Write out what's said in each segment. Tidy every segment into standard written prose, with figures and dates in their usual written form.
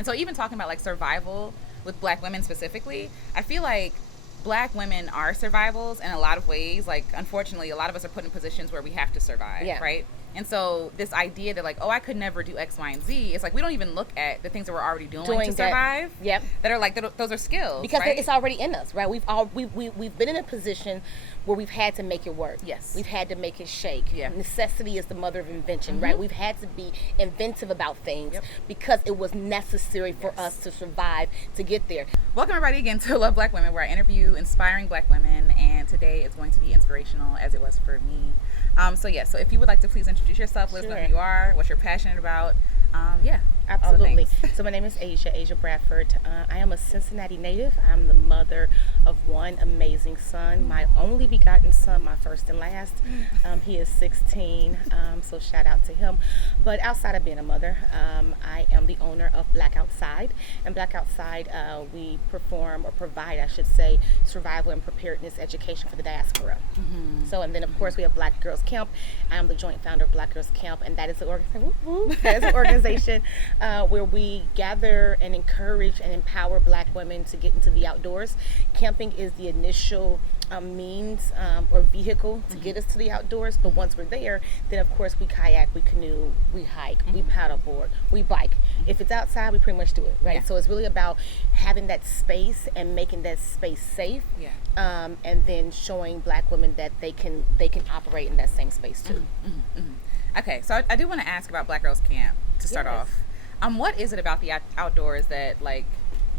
And so even talking about like survival with Black women specifically, I feel like Black women are survivals in a lot of ways. Like, unfortunately, a lot of us are put in positions where we have to survive, Yeah. right? And so this idea that like, oh, I could never do X, Y, and Z, it's like we don't even look at the things that we're already doing to That. survive. Yep. That are like those are skills, Because right? it's already in us, right? We've been in a position where we've had to make it work. Yes. We've had to make it shake. Yeah. Necessity is the mother of invention, right? We've had to be inventive about things because it was necessary for us to survive to get there. Welcome everybody again to Love Black Women, where I interview inspiring Black women, and today is going to be inspirational as it was for me. So if you would like to please introduce yourself, let us know who you are, what you're passionate about. Absolutely. So my name is Asia Bradford. I am a Cincinnati native. I'm the mother of one amazing son, my only begotten son, my first and last. He is 16, so shout out to him. But outside of being a mother, I am the owner of Black Outside. And Black Outside, we perform or provide, I should say, survival and preparedness education for the diaspora. So, and then of course we have Black Girls Camp. I am the joint founder of Black Girls Camp, and that is an organization where we gather and encourage and empower Black women to get into the outdoors. Camping is the initial means or vehicle to get us to the outdoors, but once we're there, then of course we kayak, we canoe, we hike, we paddleboard, we bike. If it's outside, we pretty much do it, right? Yeah. So it's really about having that space and making that space safe, and then showing Black women that they can operate in that same space too. Okay, so I do want to ask about Black Girls Camp to start off. What is it about the outdoors that like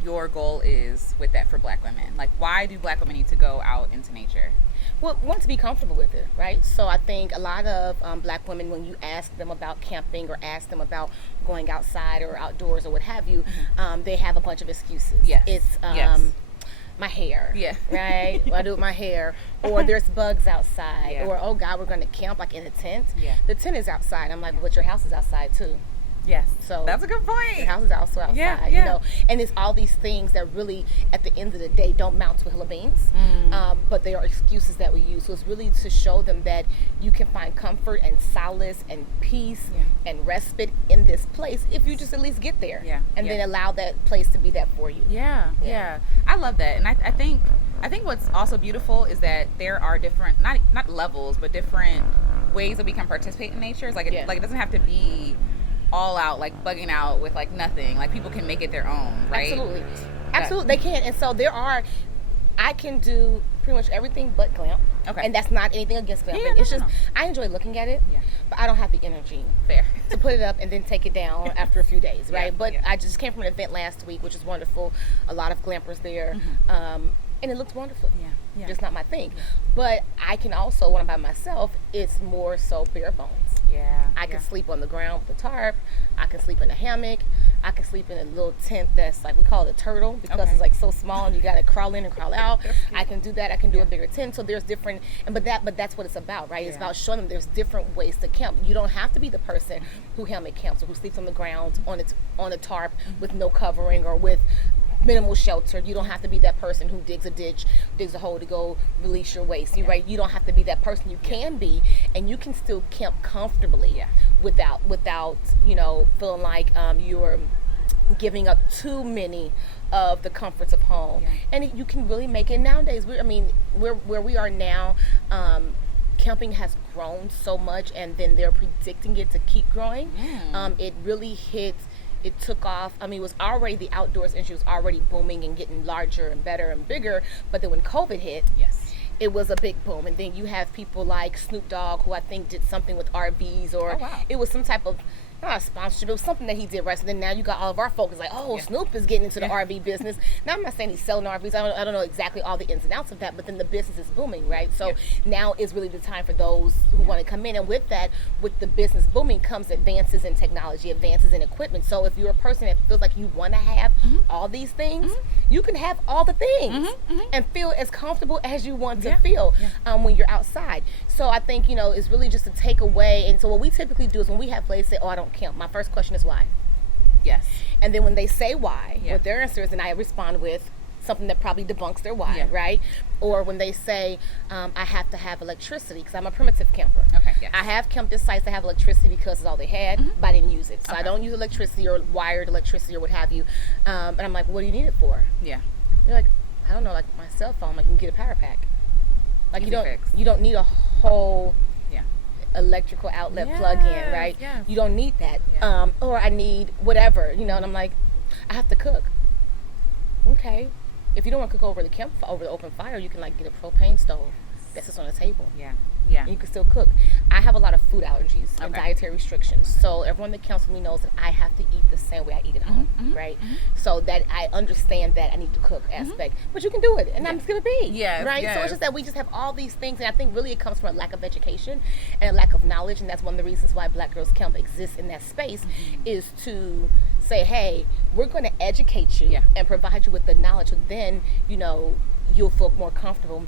your goal is with that for Black women? Like, why do Black women need to go out into nature? Well, want to be comfortable with it, right? So I think a lot of Black women, when you ask them about camping or ask them about going outside or outdoors or what have you, they have a bunch of excuses. Yes. It's my hair, right? What I do with my hair, or there's bugs outside, or oh God, we're going to camp like in a tent. The tent is outside. I'm like, but your house is outside too. Yes. So that's a good point. The house is also outside, you know. And it's all these things that really, at the end of the day, don't mount to a hill of beans. But they are excuses that we use. So it's really to show them that you can find comfort and solace and peace and respite in this place if you just at least get there. And then allow that place to be that for you. Yeah. I love that. And I think what's also beautiful is that there are different, not levels, but different ways that we can participate in nature. It's like it doesn't have to be all out, like bugging out with like nothing. Like people can make it their own, right? Absolutely, they can. And so I can do pretty much everything but glamp. Okay. And that's not anything against glamping. It's just I enjoy looking at it, but I don't have the energy to put it up and then take it down after a few days, right? But I just came from an event last week, which is wonderful. A lot of glampers there, and it looked wonderful. Just not my thing. But I can also, when I'm by myself, it's more so bare bones. I can sleep on the ground with a tarp. I can sleep in a hammock. I can sleep in a little tent that's like, we call it a turtle because it's like so small and you got to crawl in and crawl out. I can do that. I can do a bigger tent. So there's different, but that's what it's about, right? It's about showing them there's different ways to camp. You don't have to be the person who hammock camps or who sleeps on the ground on a tarp with no covering or with minimal shelter. You don't have to be that person who digs a ditch, digs a hole to go release your waste. Right? You don't have to be that person. You can be, and you can still camp comfortably without feeling like you're giving up too many of the comforts of home. And you can really make it nowadays. Where we are now, camping has grown so much, and then they're predicting it to keep growing. It really hits. It took off. It was already, the outdoors industry was already booming and getting larger and better and bigger. But then when COVID hit, it was a big boom. And then you have people like Snoop Dogg, who I think did something with RVs, or it was some type of, not a sponsorship, it was something that he did, right? So then now you got all of our focus like, Snoop is getting into the RV business. Now I'm not saying he's selling RVs. I don't know exactly all the ins and outs of that, but then the business is booming, right? So now is really the time for those who want to come in. And with that, with the business booming comes advances in technology, advances in equipment. So if you're a person that feels like you want to have all these things, you can have all the things and feel as comfortable as you want to feel when you're outside. So I think, it's really just a takeaway. And so what we typically do is when we have players say, I don't camp, my first question is why. And then when they say why, what their answer is, and I respond with, something that probably debunks their why, right? Or when they say, I have to have electricity because I'm a primitive camper. Okay, yes. I have camped at sites that have electricity because it's all they had, but I didn't use it. So I don't use electricity or wired electricity or what have you. And I'm like, what do you need it for? Yeah. You're like, I don't know, like my cell phone, like you can get a power pack. Like you don't need a whole electrical outlet plug-in, right? Yes. You don't need that. Or I need whatever, and I'm like, I have to cook. Okay. If you don't want to cook over the open fire, you can like get a propane stove that sits on the table. Yeah. And you can still cook. I have a lot of food allergies and dietary restrictions. So everyone that counts with me knows that I have to eat the same way I eat at home, right? So that I understand that I need to cook aspect. But you can do it, and I'm just going to be. Right? So it's just that we just have all these things, and I think really it comes from a lack of education and a lack of knowledge, and that's one of the reasons why Black Girls Camp exists in that space, is to say, hey, we're going to educate you and provide you with the knowledge, so then, you'll feel more comfortable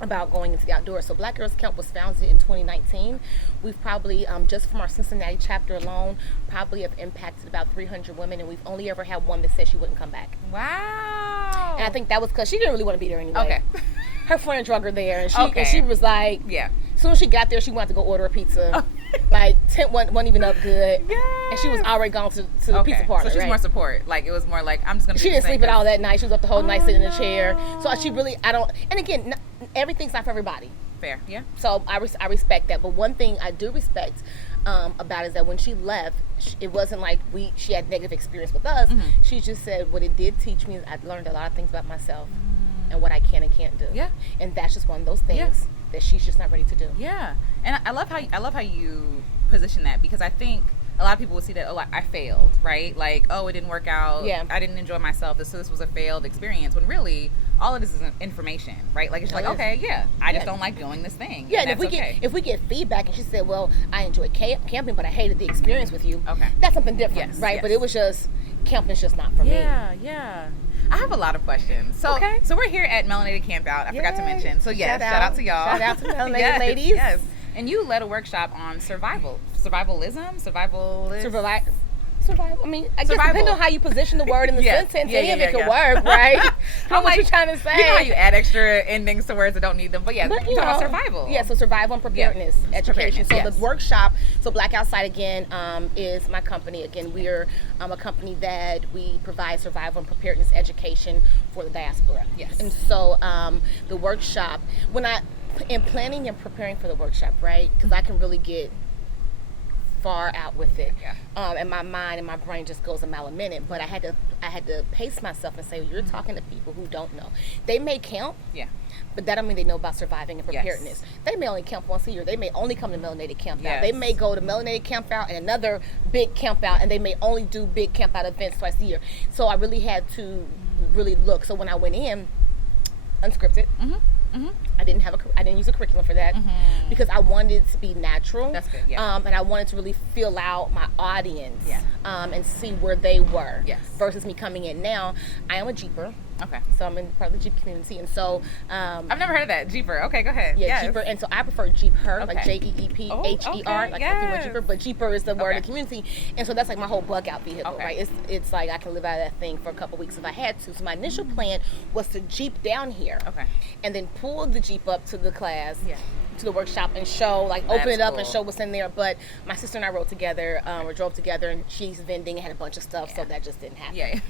about going into the outdoors. So Black Girls Camp was founded in 2019. We've probably, just from our Cincinnati chapter alone, probably have impacted about 300 women, and we've only ever had one that said she wouldn't come back. Wow. And I think that was because she didn't really want to be there anyway. Okay. Her friend drug her there, and she was like, as soon as she got there, she wanted to go order a pizza. Like, tent wasn't even up good. And she was already gone to the pizza parlor. So she's more support. Like, it was more like, I'm just going to She didn't sleep at all that night. She was up the whole night sitting in a chair. So she really, and again, everything's not for everybody. Fair, yeah. So I respect that. But one thing I do respect about it is that when she left, it wasn't like she had negative experience with us. She just said, what it did teach me is I learned a lot of things about myself and what I can and can't do. Yeah. And that's just one of those things that she's just not ready to do. Yeah. And I love how you position that, because I think a lot of people would see that, I failed, right? Like, it didn't work out. Yeah. I didn't enjoy myself. This was a failed experience, when really all of this is information, right? Like, it's like, I just don't like doing this thing. Yeah, and if we get feedback and she said, well, I enjoyed camping, but I hated the experience with you. Okay. That's something different, right? Yes. But it was just, camping's just not for me. Yeah. I have a lot of questions. So we're here at Melanated Campout. I forgot to mention. So shout out to y'all. Shout out to Melanated ladies. Yes. And you led a workshop on survival. Survival. I mean, I guess depending on how you position the word in the sentence, any of it could work, right? What you trying to say? You know how you add extra endings to words that don't need them, but you talk about survival. Yeah, so survival and preparedness education. So the workshop, Black Outside again, is my company. Again, we're a company that we provide survival and preparedness education for the diaspora. Yes. And so the workshop, in planning and preparing for the workshop, right? Because I can really get far out with it, and my mind and my brain just goes a mile a minute. But I had to pace myself and say, you're talking to people who don't know. They may camp, but that don't mean they know about surviving and preparedness. They may only camp once a year. They may only come to Melanated Campout. They may go to Melanated Campout and another big campout, and they may only do big campout events twice a year. So I really had to really look. So when I went in, unscripted. I didn't use a curriculum for that because I wanted it to be natural. That's good. Yeah. And I wanted to really feel out my audience and see where they were versus me coming in. Now, I am a Jeeper. Okay. So I'm in part of the Jeep community, and so I've never heard of that. Jeeper. Okay, go ahead. Yeah, Jeeper, and so I prefer Jeepher, like Jeepher, like female Jeeper, but Jeeper is the word of the community, and so that's like my whole bug out vehicle, right? It's like I can live out of that thing for a couple weeks if I had to. So my initial plan was to Jeep down here, and then pull the Jeep up to the class. To the workshop and show, open it up and show what's in there. But my sister and I rode together, or drove together, and she's vending and had a bunch of stuff, so that just didn't happen.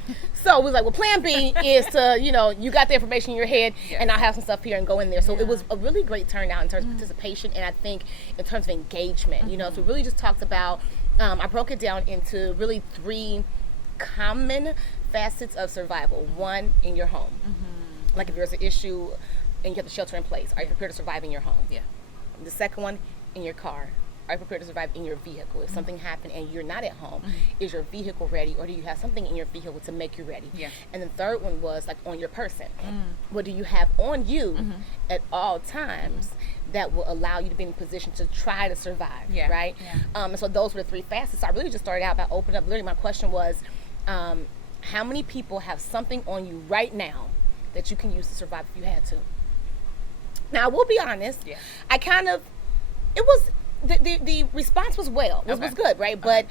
So we was like, well, plan B is to, you got the information in your head, and I'll have some stuff here and go in there. So it was a really great turnout in terms of participation, and I think in terms of engagement, so it really just talks about, I broke it down into really 3 common facets of survival. One, in your home. Like if there's an issue and you have to shelter in place, are you prepared to survive in your home? The second one, in your car. Are you prepared to survive in your vehicle? If something happened and you're not at home, is your vehicle ready, or do you have something in your vehicle to make you ready? And the third one was on your person. What do you have on you at all times that will allow you to be in a position to try to survive, right? And so those were the 3 facets. So I really just started out by opening up. Literally, my question was, how many people have something on you right now that you can use to survive if you had to? Now, I will be honest. I kind of, it was, the response was was good, right? But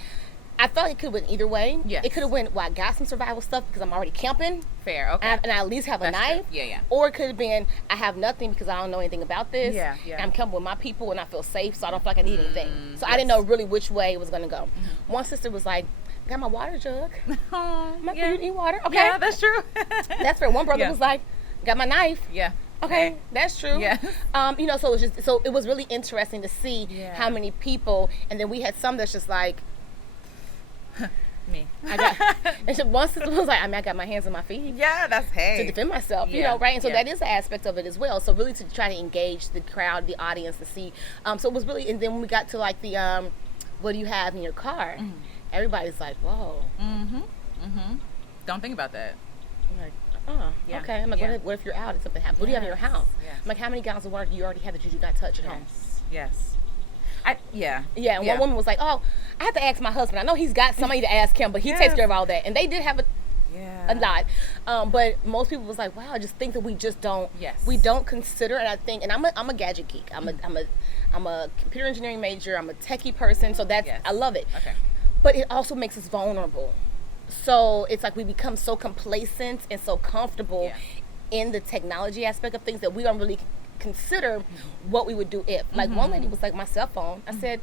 I felt it could have went either way. Yes. It could have went, well, I got some survival stuff because I'm already camping. Fair, okay. And I at least have a knife. True. Yeah. Or it could have been, I have nothing because I don't know anything about this. Yeah. And I'm camping with my people and I feel safe, so I don't feel like I need anything. So yes. I didn't know really which way it was going to go. One sister was like, got my water jug. You need water? Okay. Yeah, that's true. That's fair. One brother was like, got my knife. Yeah. Okay, that's true. Yeah. So it was really interesting to see how many people, and then we had some that's just like, me. And so one sister was like, I got my hands on my feet. Yeah, that's to defend myself, right? And so that is an aspect of it as well. So really to try to engage the crowd, the audience, to see. So it was really, and then when we got to like the, what do you have in your car? Everybody's like, whoa. Don't think about that. I'm like, okay. I'm like, what if you're out and something happens? What do you have in your house? I'm like, how many gallons of water do you already have that you do not touch at home? Yes. And one woman was like, oh, I have to ask my husband. I know he's got somebody to ask him, but he takes care of all that. And they did have a lot. But most people was like, wow, I just think that we just don't, we don't consider, and I think, and I'm a gadget geek. I'm a computer engineering major. I'm a techie person. So that's, I love it. Okay. But it also makes us vulnerable. So it's like we become so complacent and so comfortable in the technology aspect of things that we don't really consider what we would do if. Like one lady was like, my cell phone. I said,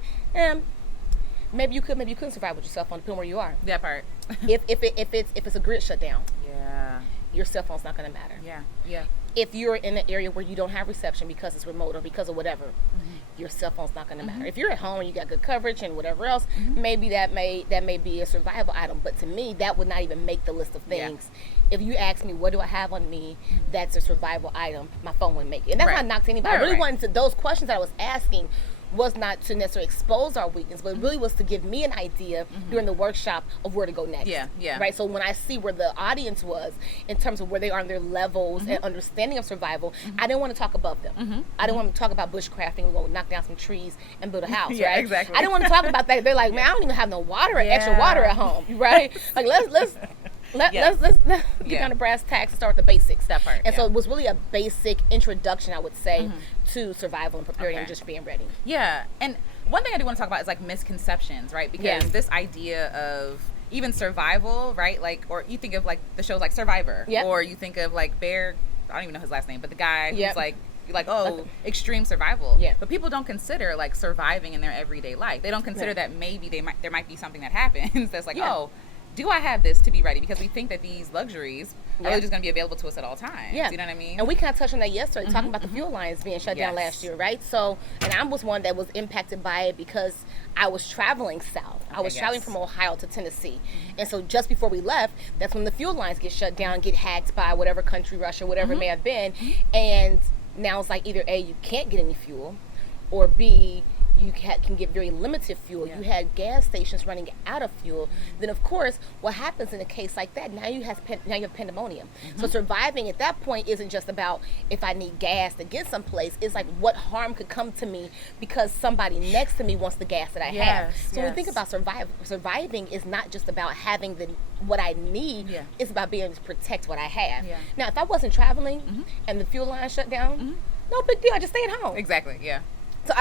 maybe you couldn't survive with your cell phone depending where you are. That part. if it's a grid shutdown. Yeah. Your cell phone's not going to matter. Yeah. If you're in an area where you don't have reception because it's remote or because of whatever, your cell phone's not going to matter. If you're at home and you got good coverage and whatever else, maybe that may be a survival item. But to me, that would not even make the list of things. If you ask me, what do I have on me that's a survival item, my phone wouldn't make it. And that's not knock to anybody. I really wanted to, those questions that I was asking was not to necessarily expose our weakness, but really was to give me an idea during the workshop of where to go next. Right? So when I see where the audience was in terms of where they are in their levels and understanding of survival, I didn't want to talk above them. I didn't want to talk about bushcrafting, we're going to knock down some trees and build a house, right? Exactly. I didn't want to talk about that. They're like, man, I don't even have no water, extra water at home, right? Like, let's get down to brass tacks and start with the basics. That part. And so it was really a basic introduction, I would say, to survival and preparing and just being ready. Yeah. And one thing I do want to talk about is like misconceptions, right? Because this idea of even survival, right? Like, or you think of like the shows like Survivor, or you think of like Bear, I don't even know his last name, but the guy who's like, extreme survival. But people don't consider like surviving in their everyday life. They don't consider that maybe there might be something that happens that's like, do I have this to be ready? Because we think that these luxuries are really just going to be available to us at all times. You know what I mean? And we kind of touched on that yesterday, talking about the fuel lines being shut down last year, right? So, and I was one that was impacted by it because I was traveling south. I was traveling from Ohio to Tennessee. And so just before we left, that's when the fuel lines get shut down, get hacked by whatever country, Russia, whatever it may have been. And now it's like either A, you can't get any fuel, or B, you can get very limited fuel. You had gas stations running out of fuel. Then, of course, what happens in a case like that? Now you have pandemonium. So surviving at that point isn't just about if I need gas to get someplace. It's like what harm could come to me because somebody next to me wants the gas that I have. So when we think about surviving is not just about having what I need. It's about being able to protect what I have. Now, if I wasn't traveling and the fuel line shut down, no big deal. I just stay at home. Exactly. Yeah. So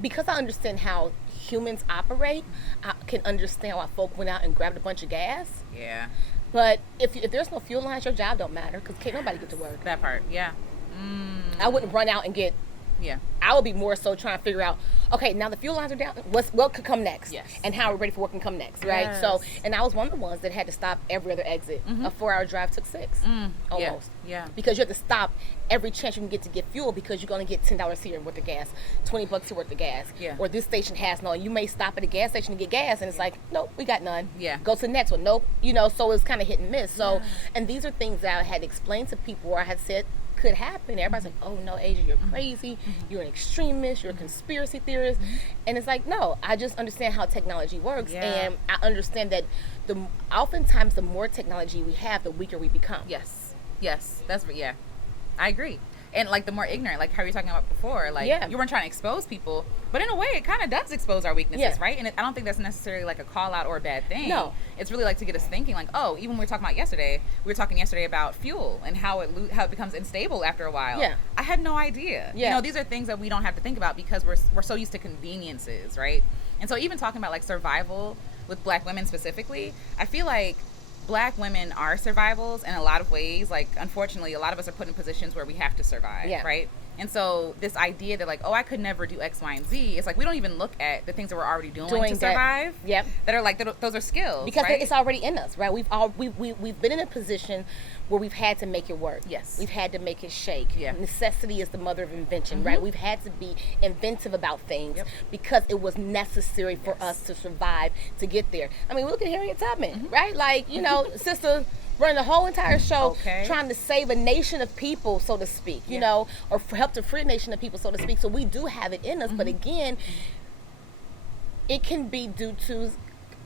because I understand how humans operate, I can understand why folk went out and grabbed a bunch of gas. Yeah. But if there's no fuel lines, your job don't matter because can't nobody get to work. That part, I wouldn't run out and get. I would be more so trying to figure out, okay, now the fuel lines are down, what could come next? And how are we ready for what can come next, right? So, and I was one of the ones that had to stop every other exit. A 4-hour drive took 6, almost. Because you have to stop every chance you can get to get fuel because you're going to get $10 here worth of gas, $20 here worth of gas. Or this station has no, you may stop at a gas station to get gas and it's like, nope, we got none. Go to the next one, nope. So it's kind of hit and miss. So, and these are things that I had explained to people where I had said, could happen. Everybody's like, oh no, Asia, you're crazy, you're an extremist, you're a conspiracy theorist. And it's like, no, I just understand how technology works. And I understand that oftentimes the more technology we have, the weaker we become. Yes, that's I agree. And like the more ignorant, like how you were talking about before, like you weren't trying to expose people, but in a way it kind of does expose our weaknesses, right? And I don't think that's necessarily like a call out or a bad thing. No, it's really like to get us thinking, like, oh, even when we were talking about yesterday, about fuel and how it becomes unstable after a while. I had no idea. These are things that we don't have to think about because we're so used to conveniences, right? And so even talking about like survival with Black women specifically, I feel like Black women are survivals in a lot of ways. Like, unfortunately, a lot of us are put in positions where we have to survive, right? And so this idea that like, oh, I could never do X, Y, and Z, it's like we don't even look at the things that we're already doing to survive. Yep. That are like, those are skills, because right? it's already in us, right? We've been in a position where we've had to make it work. Yes. We've had to make it shake. Yeah. Necessity is the mother of invention, right? We've had to be inventive about things because it was necessary for us to survive, to get there. I mean, look at Harriet Tubman, right? Like, you know, sister running the whole entire show trying to save a nation of people, so to speak, you know, or help to free a nation of people, so to speak. So we do have it in us, but again, it can be due to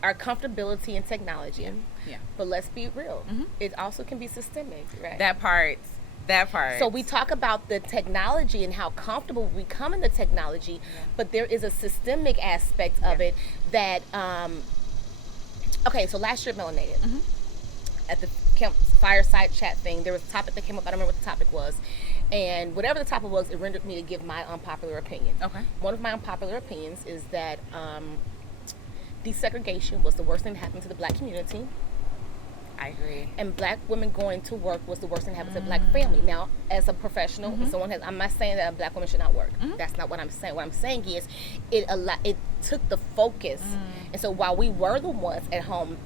our comfortability in technology. Yeah. But let's be real. It also can be systemic, right? That part. So we talk about the technology and how comfortable we become in the technology, but there is a systemic aspect of it that, okay, so last year at Melanated, at the camp fireside chat thing, there was a topic that came up. I don't remember what the topic was. And whatever the topic was, it rendered me to give my unpopular opinion. Okay. One of my unpopular opinions is that desegregation was the worst thing that happened to the Black community. I agree. And Black women going to work was the worst thing that happened to the Black family. Now, as a professional, I'm not saying that a Black woman should not work. That's not what I'm saying. What I'm saying is it took the focus. And so while we were the ones at home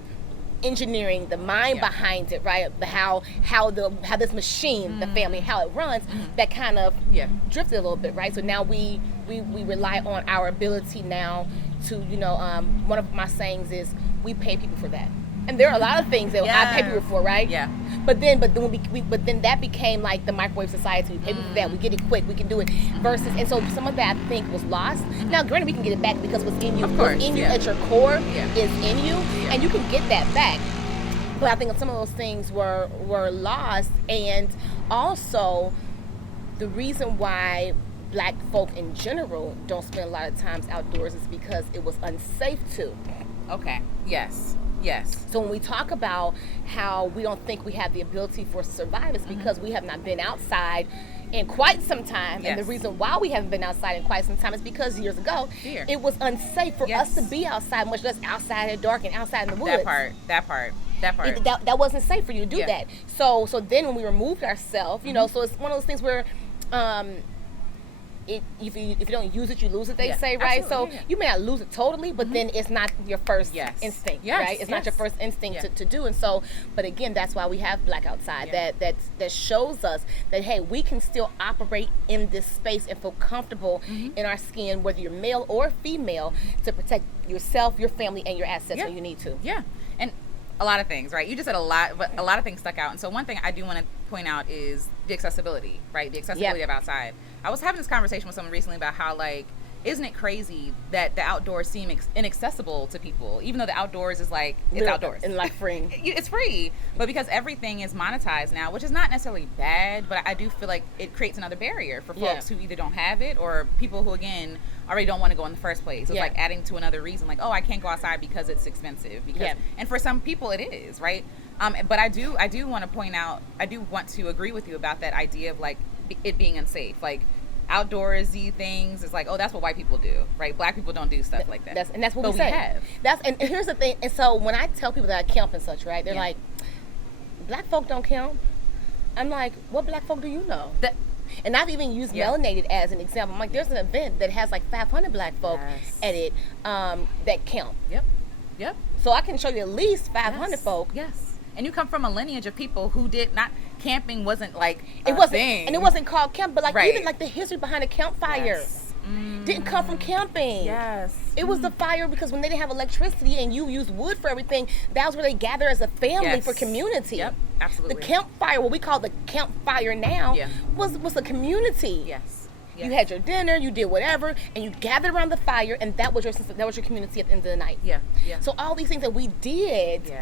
engineering the mind behind it, right? How this machine, the family, how it runs, that kind of drifted a little bit, right? So now we rely on our ability now to, you know, one of my sayings is we pay people for that. And there are a lot of things that I pay people for, right? Yeah. But then that became like the microwave society. We pay people for that. We get it quick. We can do it. Versus, and so some of that I think was lost. Now, granted, we can get it back because what's in you, what's in you at your core is in you, and you can get that back. But I think some of those things were lost, and also the reason why Black folk in general don't spend a lot of times outdoors is because it was unsafe to. Okay. Yes. Yes. So when we talk about how we don't think we have the ability for us to survive, it's because we have not been outside in quite some time. And the reason why we haven't been outside in quite some time is because years ago, it was unsafe for us to be outside, much less outside in the dark and outside in the woods. That part. That wasn't safe for you to do that. So then when we removed ourselves, you know, so it's one of those things where if you don't use it, you lose it, they say, right? So you may not lose it totally, but then it's not your first instinct, right? It's not your first instinct to do. And so, but again, that's why we have Black Outside, that shows us that, hey, we can still operate in this space and feel comfortable in our skin, whether you're male or female, to protect yourself, your family, and your assets when you need to. Yeah. And a lot of things, right? You just said a lot, but a lot of things stuck out. And so one thing I do want to point out is the accessibility, right? The accessibility of outside. I was having this conversation with someone recently about how, like, isn't it crazy that the outdoors seem inaccessible to people, even though the outdoors is like, it's outdoors. And like free. It's free. But because everything is monetized now, which is not necessarily bad, but I do feel like it creates another barrier for folks who either don't have it or people who, again, already don't want to go in the first place. It's like adding to another reason, like, oh, I can't go outside because it's expensive. And for some people it is, right? But I do want to point out, I do want to agree with you about that idea of like it being unsafe. Like, outdoorsy things is like, oh, that's what white people do, right? Black people don't do stuff like that. That's what we have. And here's the thing. And so when I tell people that I camp and such, right? They're like, Black folk don't camp. I'm like, what Black folk do you know? And I've even used Melanated as an example. I'm like, there's an event that has like 500 Black folk at it that camp. Yep. So I can show you at least 500 folk. Yes. And you come from a lineage of people who did not, camping wasn't like thing. And it wasn't called camp, but like even like the history behind a campfire didn't come from camping. It was the fire because when they didn't have electricity and you used wood for everything, that was where they gather as a family for community. Yep, absolutely. The campfire, what we call the campfire now, was a community. You had your dinner, you did whatever, and you gathered around the fire, and that was your community at the end of the night. So all these things that we did.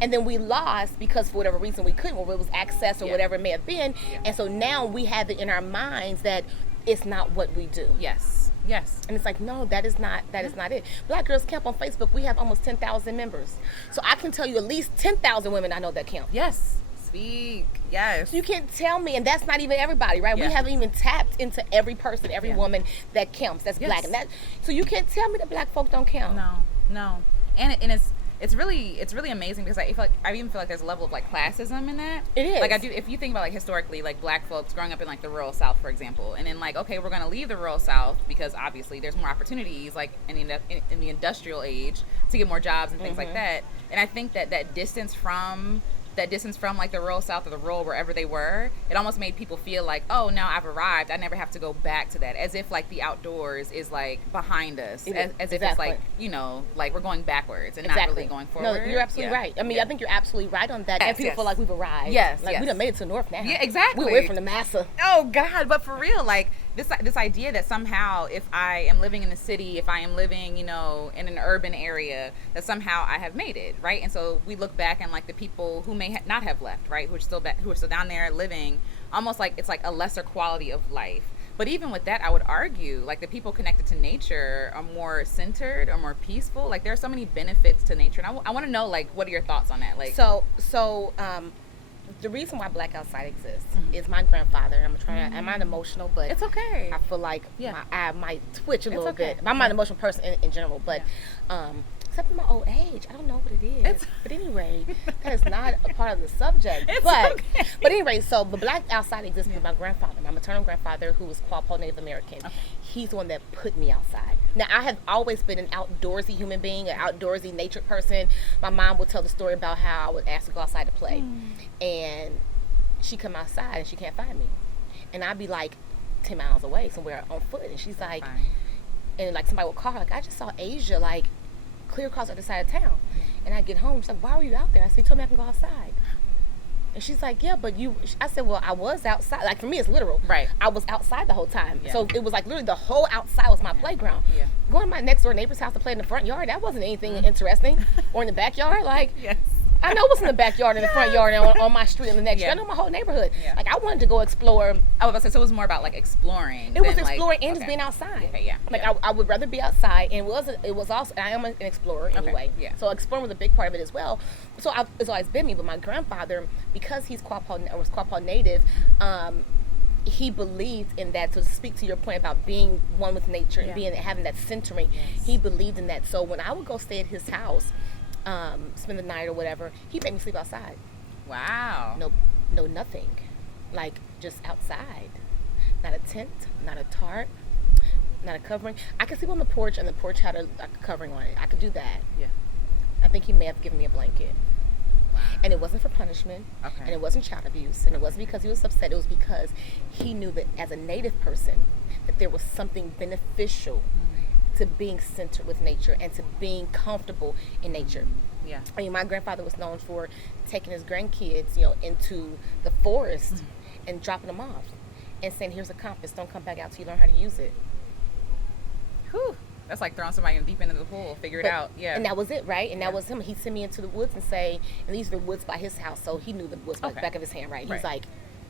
And then we lost because for whatever reason we couldn't, whether it was access or whatever it may have been. And so now we have it in our minds that it's not what we do. Yes. And it's like, no, that is not it. Black Girls Camp on Facebook, we have almost 10,000 members. So I can tell you at least 10,000 women I know that camp. Yes. Speak. Yes. You can't tell me, and that's not even everybody, right? We haven't even tapped into every person, every woman that counts, that's black, and that. So you can't tell me that black folk don't count. No. And it's really amazing because I even feel like there's a level of like classism in that. It is. Like if you think about like historically, like black folks growing up in like the rural South, for example, and then like, okay, we're gonna leave the rural South because obviously there's more opportunities like in the industrial age to get more jobs and things like that. And I think that distance from like the rural South or the rural wherever they were, it almost made people feel like, oh, now I've arrived, I never have to go back to that, as if like the outdoors is like behind us, as if it's like, you know, like we're going backwards and not really going forward. No, you're absolutely right. I mean, I think you're absolutely right on that. And people feel like we've arrived. Like we done made it to the north now. Yeah, exactly. We're away from the massa. Oh God, but for real, like this idea that somehow if I am living in the city, if I am living, you know, in an urban area, that somehow I have made it, right? And so we look back and like the people who may not have left, right, who are still down there living, almost like it's like a lesser quality of life. But even with that, I would argue like the people connected to nature are more centered or more peaceful. Like there are so many benefits to nature, and I want to know like what are your thoughts on that? Like the reason why Black Outside exists is my grandfather. I'm not emotional, but it's okay. I feel like I might twitch a little bit. I'm not an emotional person in general, but except in my old age, I don't know what it is. But anyway, that is not a part of the subject. But anyway, so the Black Outside exists with my grandfather, my maternal grandfather, who was Quapaw Native American. Okay. He's the one that put me outside. Now, I have always been an outdoorsy human being, an outdoorsy nature person. My mom would tell the story about how I would ask to go outside to play. And she'd come outside and she can't find me. And I'd be like 10 miles away somewhere on foot. And she's like, and like somebody would call her, like, I just saw Asia, like, clear across the other side of town. And I get home, she's like, why were you out there? I said, you told me I can go outside. And she's like, yeah, but I said, well, I was outside. Like, for me, it's literal. Right. I was outside the whole time. So it was like literally the whole outside was my playground. Going to my next door neighbor's house to play in the front yard, that wasn't anything interesting. Or in the backyard. Like, I know what's in the backyard and the front yard and on my street and the next street. I know my whole neighborhood. Like, I wanted to go explore. I was about to say, so it was more about like exploring. It was exploring and just being outside. Like, I would rather be outside, and it was also, I am an explorer anyway. So exploring was a big part of it as well. So it's always been me, but my grandfather, because he's Quapaw Native, he believed in that. So to speak to your point about being one with nature and having that centering, he believed in that. So when I would go stay at his house, spend the night or whatever, he made me sleep outside. Wow. No, nothing. Like, just outside. Not a tent, not a tarp, not a covering. I could sleep on the porch, and the porch had a covering on it. I could do that. I think he may have given me a blanket. Wow. And it wasn't for punishment. And it wasn't child abuse. And it wasn't because he was upset. It was because he knew that as a Native person, that there was something beneficial to being centered with nature and to being comfortable in nature. I mean, my grandfather was known for taking his grandkids, you know, into the forest and dropping them off and saying, here's a compass, don't come back out till you learn how to use it. Whew. That's like throwing somebody deep into the pool, figure it out. And that was it, right? And that was him. He'd send me into the woods and say, and these are the woods by his house, so he knew the woods by the back of his hand, right? He's like,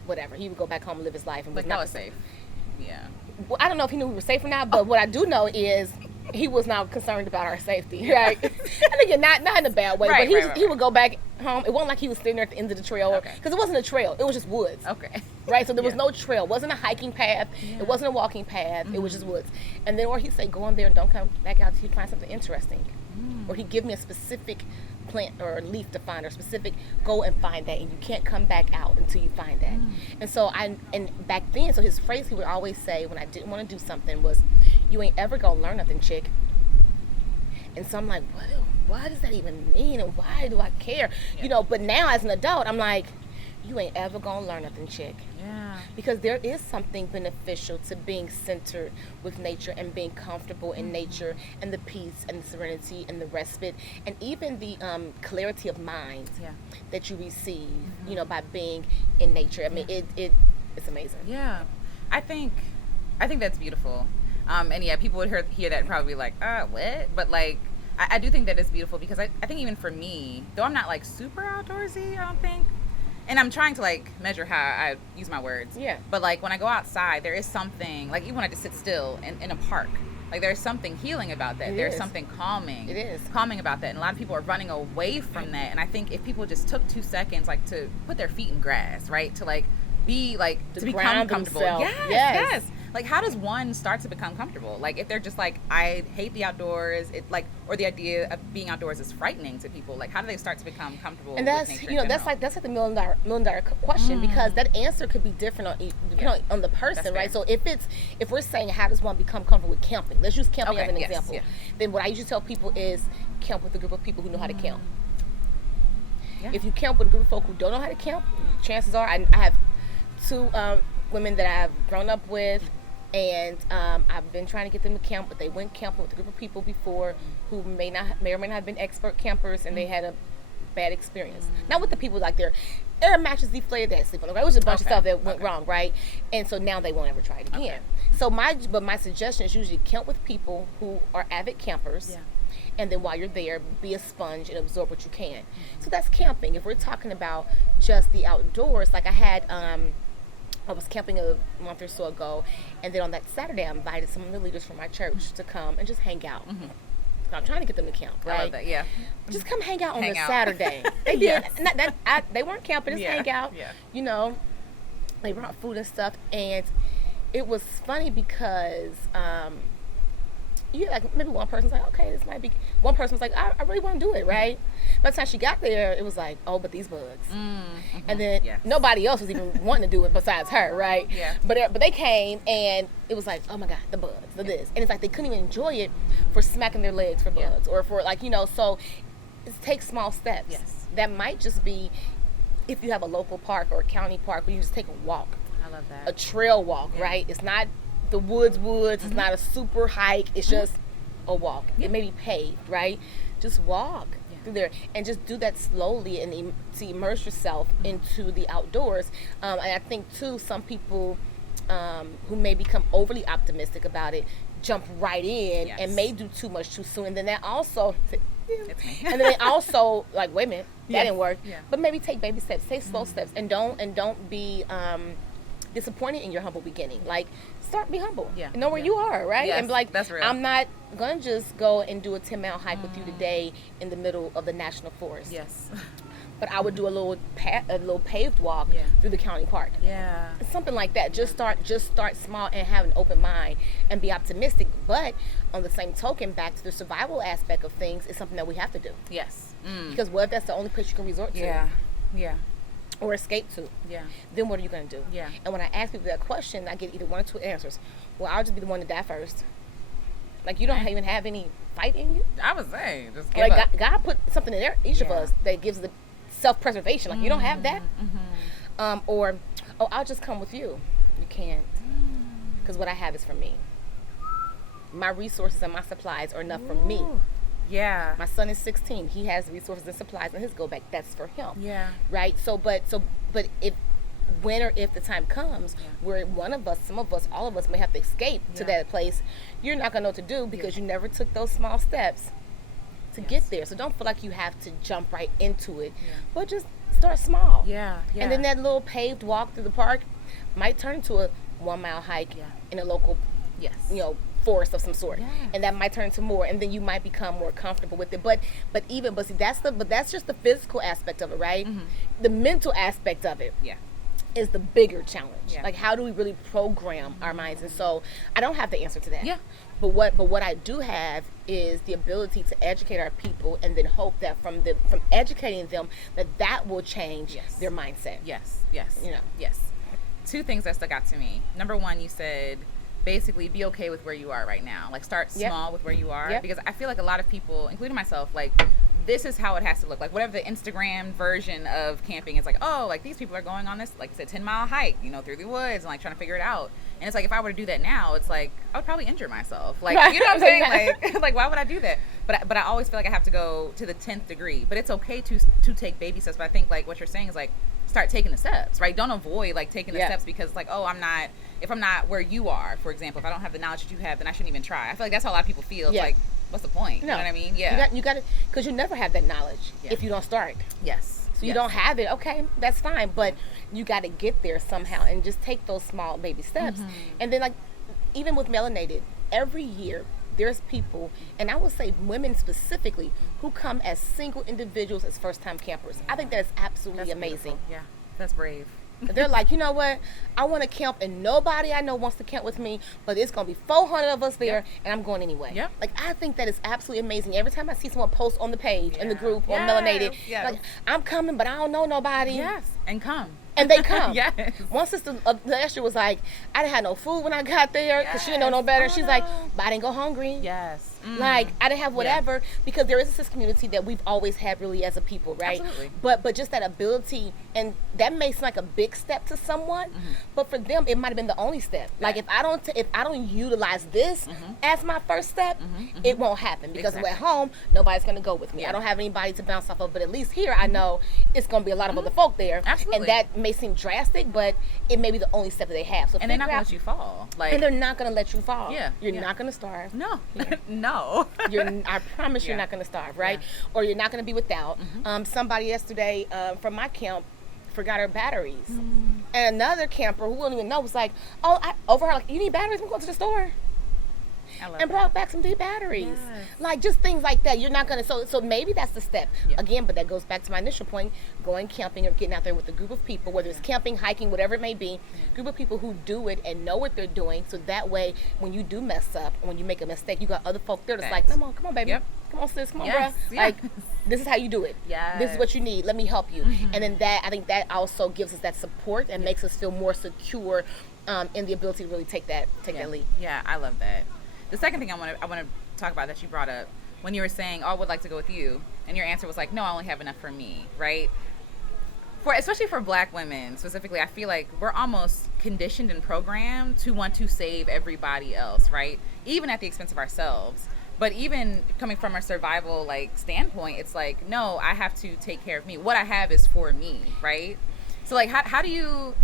whatever. He would go back home and live his life. And like, that was safe. Well, I don't know if he knew we were safe or not, but what I do know is he was not concerned about our safety, right? I think not in a bad way, but he would go back home. It wasn't like he was sitting there at the end of the trail, because it wasn't a trail. It was just woods. Right? So there was no trail. It wasn't a hiking path. It wasn't a walking path. It was just woods. And then, or he'd say, go on there and don't come back out till you find something interesting. Or he'd give me a specific plant or leaf to find, or specific, go and find that, and you can't come back out until you find that. And so and back then, so his phrase he would always say when I didn't want to do something was, you ain't ever gonna learn nothing, chick. And so I'm like, what does that even mean, and why do I care? You know, but now as an adult, I'm like, you ain't ever gonna learn nothing, chick. Because there is something beneficial to being centered with nature and being comfortable in nature, and the peace and the serenity and the respite and even the clarity of mind that you receive, you know, by being in nature. I mean, it's amazing. I think that's beautiful. And people would hear that and probably be like, what? But like, I do think that it's beautiful, because I think even for me, though I'm not like super outdoorsy, I don't think, and I'm trying to like measure how I use my words. But like when I go outside, there is something, like even when I just sit still in a park, Like there's something healing about that. There's something calming. It is calming about that, and a lot of people are running away from that. And I think if people just took 2 seconds, like to put their feet in grass, right, to like be like to become comfortable. Yes. Like how does one start to become comfortable? Like if they're just like, I hate the outdoors, it like, or the idea of being outdoors is frightening to people. Like how do they start to become comfortable? And that's with nature that's like the million dollar question, because that answer could be different on the person, right? So if we're saying how does one become comfortable with camping, let's use camping as an example. Then what I usually tell people is camp with a group of people who know how to camp. If you camp with a group of folk who don't know how to camp, chances are I have 2 women that I've grown up with, and I've been trying to get them to camp, but they went camping with a group of people before who may or may not have been expert campers, and they had a bad experience. Not with the people, like their air mattress deflated, they had to sleep on the ground. It was a bunch of stuff that went wrong, right? And so now they won't ever try it again. So my suggestion is usually camp with people who are avid campers. And then while you're there, be a sponge and absorb what you can. So that's camping. If we're talking about just the outdoors, like I was camping a month or so ago, and then on that Saturday, I invited some of the leaders from my church to come and just hang out. I'm trying to get them to camp, right? I love that, Just come hang out on this Saturday. They did. They weren't camping, just hang out. You know, they brought food and stuff, and it was funny because like maybe one person's like, okay, this might be. One person was like, I really want to do it, right? By the time she got there, it was like, oh, but these bugs. And then nobody else was even wanting to do it besides her, right? But they came, and it was like, oh my God, the bugs, this. And it's like they couldn't even enjoy it for smacking their legs for bugs, or for like, so take small steps. That might just be if you have a local park or a county park where you just take a walk. I love that. A trail walk, right? It's not the woods. It's not a super hike. It's just a walk. It may be paved, right? Just walk through there and just do that slowly and to immerse yourself into the outdoors. And I think too, some people who may become overly optimistic about it jump right in and may do too much too soon. And then that also, and then they also like, wait a minute, that didn't work. But maybe take baby steps, take slow steps, and don't be disappointed in your humble beginning. Like, be humble. Know where you are, right? And be like, that's real. I'm not gonna just go and do a 10-mile hike with you today in the middle of the national forest. But I would do a little paved walk through the county park. Something like that. Just start small and have an open mind and be optimistic. But on the same token, back to the survival aspect of things, is something that we have to do. Because what if that's the only place you can resort to? Or escape to. Then what are you going to do? And when I ask people that question, I get either one or two answers. Well, I'll just be the one to die first. Like, you don't even have any fight in you. I was saying, just give up. God put something in each of us that gives the self-preservation. Like, you don't have that. Or, I'll just come with you. You can't. Because what I have is for me. My resources and my supplies are enough for me. My son is 16. He has resources and supplies in his go bag. That's for him. Right? But if when or if the time comes where one of us, some of us, all of us may have to escape to that place, you're not going to know what to do because you never took those small steps to get there. So don't feel like you have to jump right into it, but just start small. And then that little paved walk through the park might turn into a 1-mile hike in a local, forest of some sort, and that might turn into more, and then you might become more comfortable with it. But see, that's just the physical aspect of it, right? The mental aspect of it is the bigger challenge. Like, how do we really program our minds? And so I don't have the answer to that. But what I do have is the ability to educate our people, and then hope that from educating them that will change their mindset. Two things that stuck out to me. Number one, you said basically be okay with where you are right now. Like, start small with where you are, because I feel like a lot of people, including myself, like, this is how it has to look. Like, whatever the Instagram version of camping is, like, oh, like, these people are going on this, like, it's a 10-mile hike, through the woods, and like trying to figure it out. And it's like, if I were to do that now, it's like I would probably injure myself. Like, you know what I'm saying? Like why would I do that? But I always feel like I have to go to the 10th degree. But it's okay to take baby steps. But I think, like, what you're saying is, like, start taking the steps, right? Don't avoid, like, taking the steps because, like, oh, if I'm not where you are, for example, if I don't have the knowledge that you have, then I shouldn't even try. I feel like that's how a lot of people feel. It's like, what's the point? You know what I mean? You got to, because you never have that knowledge if you don't start. So you don't have it, okay, that's fine, but you got to get there somehow and just take those small baby steps. And then, like, even with Melanated, every year there's people, and I would say women specifically, who come as single individuals as first-time campers. I think that is absolutely amazing. Beautiful. Yeah, that's brave. They're like, you know what? I want to camp, and nobody I know wants to camp with me, but it's going to be 400 of us there, and I'm going anyway. Yep. Like, I think that is absolutely amazing. Every time I see someone post on the page, in the group, on Melanated, like, I'm coming, but I don't know nobody. Yes, and come. And they come. Yes. One sister last year was like, I didn't have no food when I got there because she didn't know no better. She's like, but I didn't go hungry. Yes. Like, I didn't have whatever, because there is this community that we've always had really as a people, right? Absolutely. But just that ability, and that may seem like a big step to someone, but for them it might have been the only step. Like, if I don't utilize this as my first step, it won't happen, because at home nobody's gonna go with me. I don't have anybody to bounce off of, but at least here I know it's gonna be a lot of other folk there. Absolutely. And that may seem drastic, but it may be the only step that they have. So and they're not gonna let you fall. Like, and they're not gonna let you fall. Yeah. You're not gonna starve. No. No. I promise you're not going to starve, right? Or you're not going to be without. Somebody yesterday from my camp forgot her batteries. And another camper who wouldn't even know was like, oh, I overheard, like, you need batteries? I'm going to the store. And brought back some batteries. Yes. Like, just things like that. You're not going to, so maybe that's the step. Again, but that goes back to my initial point, going camping or getting out there with a group of people, whether it's camping, hiking, whatever it may be, group of people who do it and know what they're doing, so that way, when you do mess up, when you make a mistake, you got other folk there that's like, come on, baby. Come on, sis. Come on, bruh. Like, this is how you do it. This is what you need. Let me help you. And then I think that also gives us that support and makes us feel more secure in the ability to really take that lead. Yeah, I love that. The second thing I want to talk about that you brought up, when you were saying, oh, I would like to go with you, and your answer was like, no, I only have enough for me, right? Especially for Black women specifically, I feel like we're almost conditioned and programmed to want to save everybody else, right? Even at the expense of ourselves. But even coming from a survival like standpoint, it's like, no, I have to take care of me. What I have is for me, right? So like, how do you...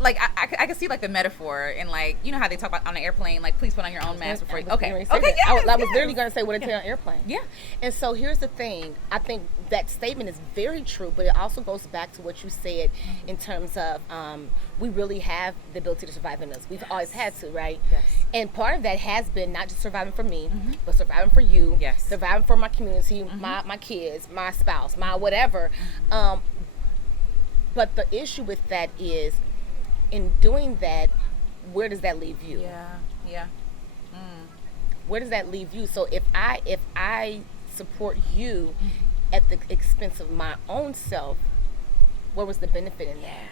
Like, I can see, like, the metaphor, and, like, you know how they talk about on an airplane, like, please put on your own mask before you... Okay, yes, I was literally going to say what it said on an airplane. Yeah. And so here's the thing. I think that statement is very true, but it also goes back to what you said in terms of we really have the ability to survive in us. We've always had to, right? Yes. And part of that has been not just surviving for me, but surviving for you, surviving for my community, my kids, my spouse, my whatever. But the issue with that is, in doing that, where does that leave you? Yeah. Where does that leave you? So if I support you at the expense of my own self, what was the benefit in that?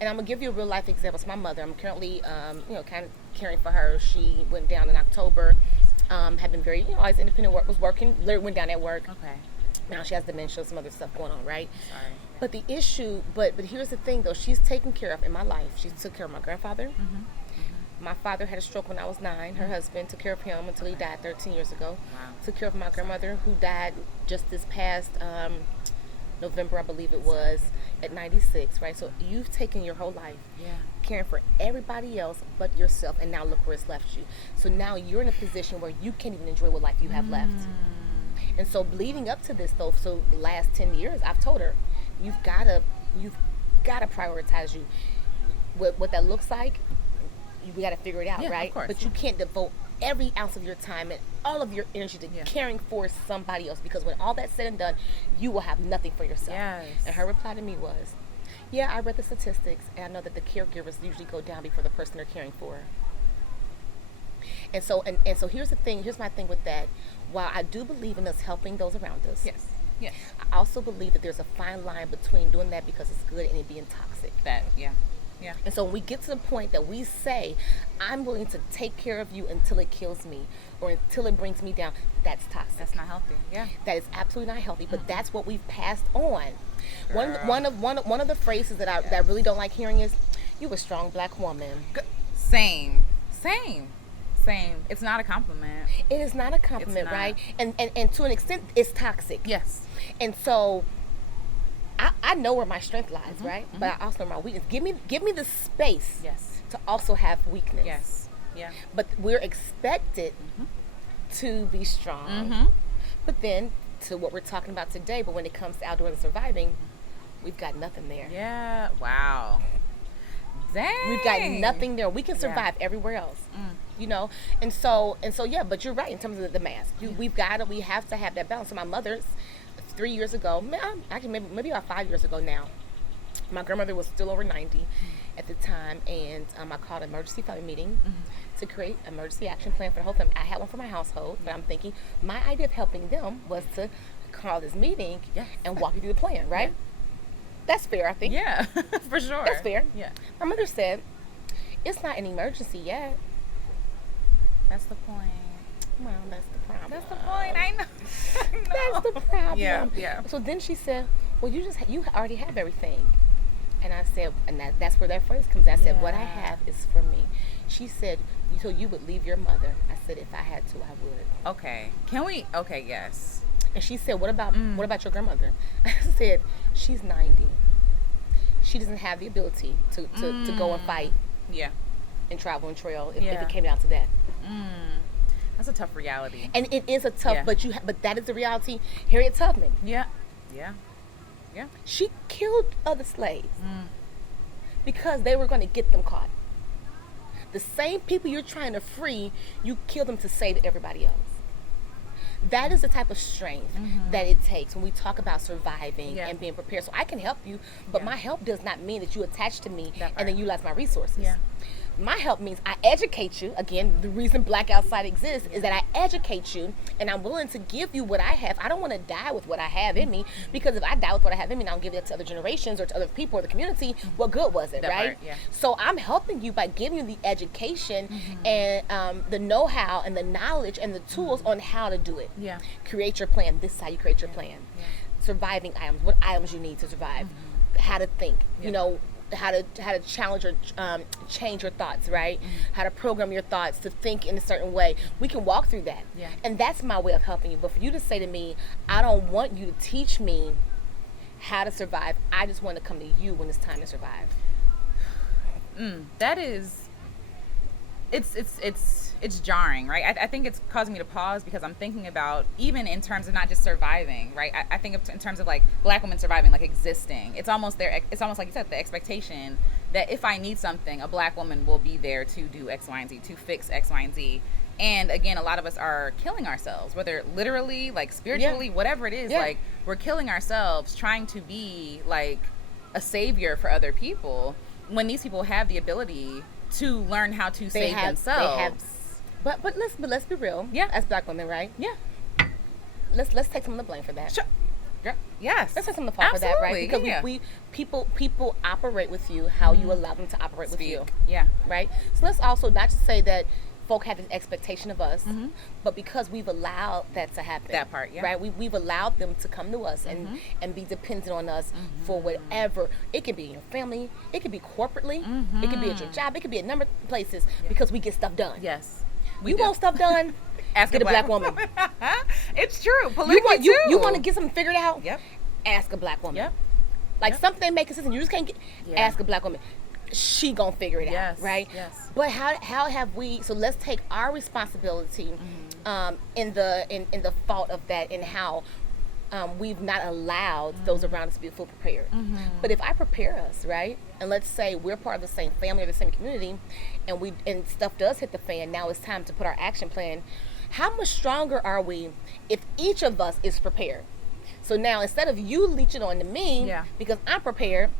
And I'm gonna give you a real life example. It's my mother. I'm currently, kind of caring for her. She went down in October. Had been very, always independent. Literally went down at work. Okay. Now she has dementia, some other stuff going on, right? Sorry. But the issue, but here's the thing though, she's taken care of in my life. She took care of my grandfather. My father had a stroke when I was 9. Her husband took care of him until he died 13 years ago. Wow. Took care of my grandmother, who died just this past November, I believe it was, at 96, right? So you've taken your whole life caring for everybody else but yourself, and now look where it's left you. So now you're in a position where you can't even enjoy what life you have left. And so leading up to this though, so the last 10 years, I've told her, you've got to prioritize you. What that looks like, we got to figure it out, right? Of course. But you can't devote every ounce of your time and all of your energy to caring for somebody else, because when all that's said and done, you will have nothing for yourself. Yes. And her reply to me was, yeah, I read the statistics, and I know that the caregivers usually go down before the person they're caring for. And so here's the thing. Here's my thing with that. While I do believe in us helping those around us, Yes. I also believe that there's a fine line between doing that because it's good and it being toxic. Yeah. And so when we get to the point that we say, I'm willing to take care of you until it kills me or until it brings me down, that's toxic. That's not healthy. Yeah. That is absolutely not healthy, but that's what we've passed on. One of the phrases that I really don't like hearing is, you a strong Black woman. Same. It's not a compliment. It is not a compliment, right? And to an extent, it's toxic. Yes. And so I know where my strength lies, right? But I also know my weakness. Give me the space to also have weakness. Yes. Yeah. But we're expected to be strong. But then, to what we're talking about today, but when it comes to outdoor and surviving, we've got nothing there. Yeah. Wow. Dang. We've got nothing there. We can survive everywhere else. you know. And so yeah, but you're right in terms of the mask. We have to have that balance. So my mother's 3 years ago, actually maybe about 5 years ago now, my grandmother was still over 90 at the time, and I called an emergency family meeting to create an emergency action plan for the whole family. I had one for my household, but I'm thinking my idea of helping them was to call this meeting and walk you through the plan, right? Yeah. That's fair, I think. Yeah, for sure. That's fair. Yeah. My mother said, it's not an emergency yet. That's the point. Well, that's the problem. That's the point. I know. That's the problem. Yeah. So then she said, well, you already have everything. And I said, and that's where that phrase comes. I said, what I have is for me. She said, so you would leave your mother? I said, if I had to, I would. Okay. Can we? Okay, yes. And she said, what about your grandmother? I said, she's 90. She doesn't have the ability to go and fight. Yeah. And travel and trail if it came down to that. That's a tough reality. And it is a tough, but that is the reality. Harriet Tubman. Yeah. She killed other slaves because they were going to get them caught. The same people you're trying to free, you kill them to save everybody else. That is the type of strength that it takes when we talk about surviving and being prepared. So I can help you, but my help does not mean that you attach to me and then utilize my resources. Yeah. My help means I educate you. Again, the reason Black Outside exists is that I educate you, and I'm willing to give you what I have. I don't want to die with what I have in me, because if I die with what I have in me and I don't give it to other generations or to other people or the community, what good was it, right? So I'm helping you by giving you the education and the know-how and the knowledge and the tools on how to do it. Yeah. Create your plan. This is how you create your plan. Yeah. Surviving items. What items you need to survive. How to think. You know, how to challenge or change your thoughts, right? How to program your thoughts to think in a certain way. We can walk through that. Yeah. And that's my way of helping you. But for you to say to me, I don't want you to teach me how to survive. I just want to come to you when it's time to survive. That is, it's jarring, right? I think it's causing me to pause, because I'm thinking about, even in terms of not just surviving, right? I think in terms of like Black women surviving, like existing. It's almost like you said, the expectation that if I need something, a Black woman will be there to do X, Y, and Z, to fix X, Y, and Z. And again, a lot of us are killing ourselves, whether literally, like spiritually, whatever it is, like we're killing ourselves trying to be like a savior for other people, when these people have the ability to learn how to save themselves. But let's be real. Yeah. As Black women, right? Yeah. Let's take some of the blame for that. Sure. Yes. Let's take some of the fault for that, right? Because we people operate with you how you allow them to operate with you. Yeah. Right? So let's also not just say that folk have this expectation of us, but because we've allowed that to happen. That part, yeah. Right? We've allowed them to come to us and be dependent on us for whatever. It can be in your family, it could be corporately, it could be at your job, it could be a number of places, because we get stuff done. Yes. You want stuff done? Ask get a Black woman. It's true. Politically you want to get something figured out? Yep. Ask a Black woman. Yep. Like something ain't making sense and you just can't get. Ask a Black woman. She gonna figure it out, right? Yes. But how have we? So let's take our responsibility in the fault of that, and how we've not allowed those around us to be fully prepared. But if I prepare us, right, and let's say we're part of the same family or the same community, and stuff does hit the fan, now it's time to put our action plan. How much stronger are we if each of us is prepared? So now, instead of you leeching on to me because I'm prepared,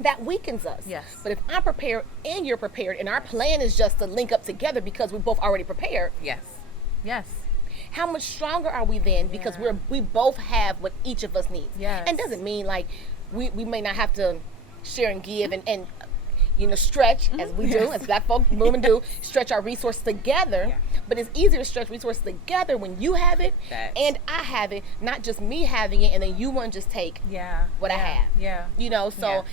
that weakens us. Yes. But if I'm prepared and you're prepared, and our plan is just to link up together because we're both already prepared. Yes. How much stronger are we then? Because we both have what each of us needs. Yes. And doesn't mean like we may not have to share and give and stretch as we do, as Black folk women do, stretch our resources together. Yeah. But it's easier to stretch resources together when you have it and I have it, not just me having it and then you want to just take what I have. Yeah. So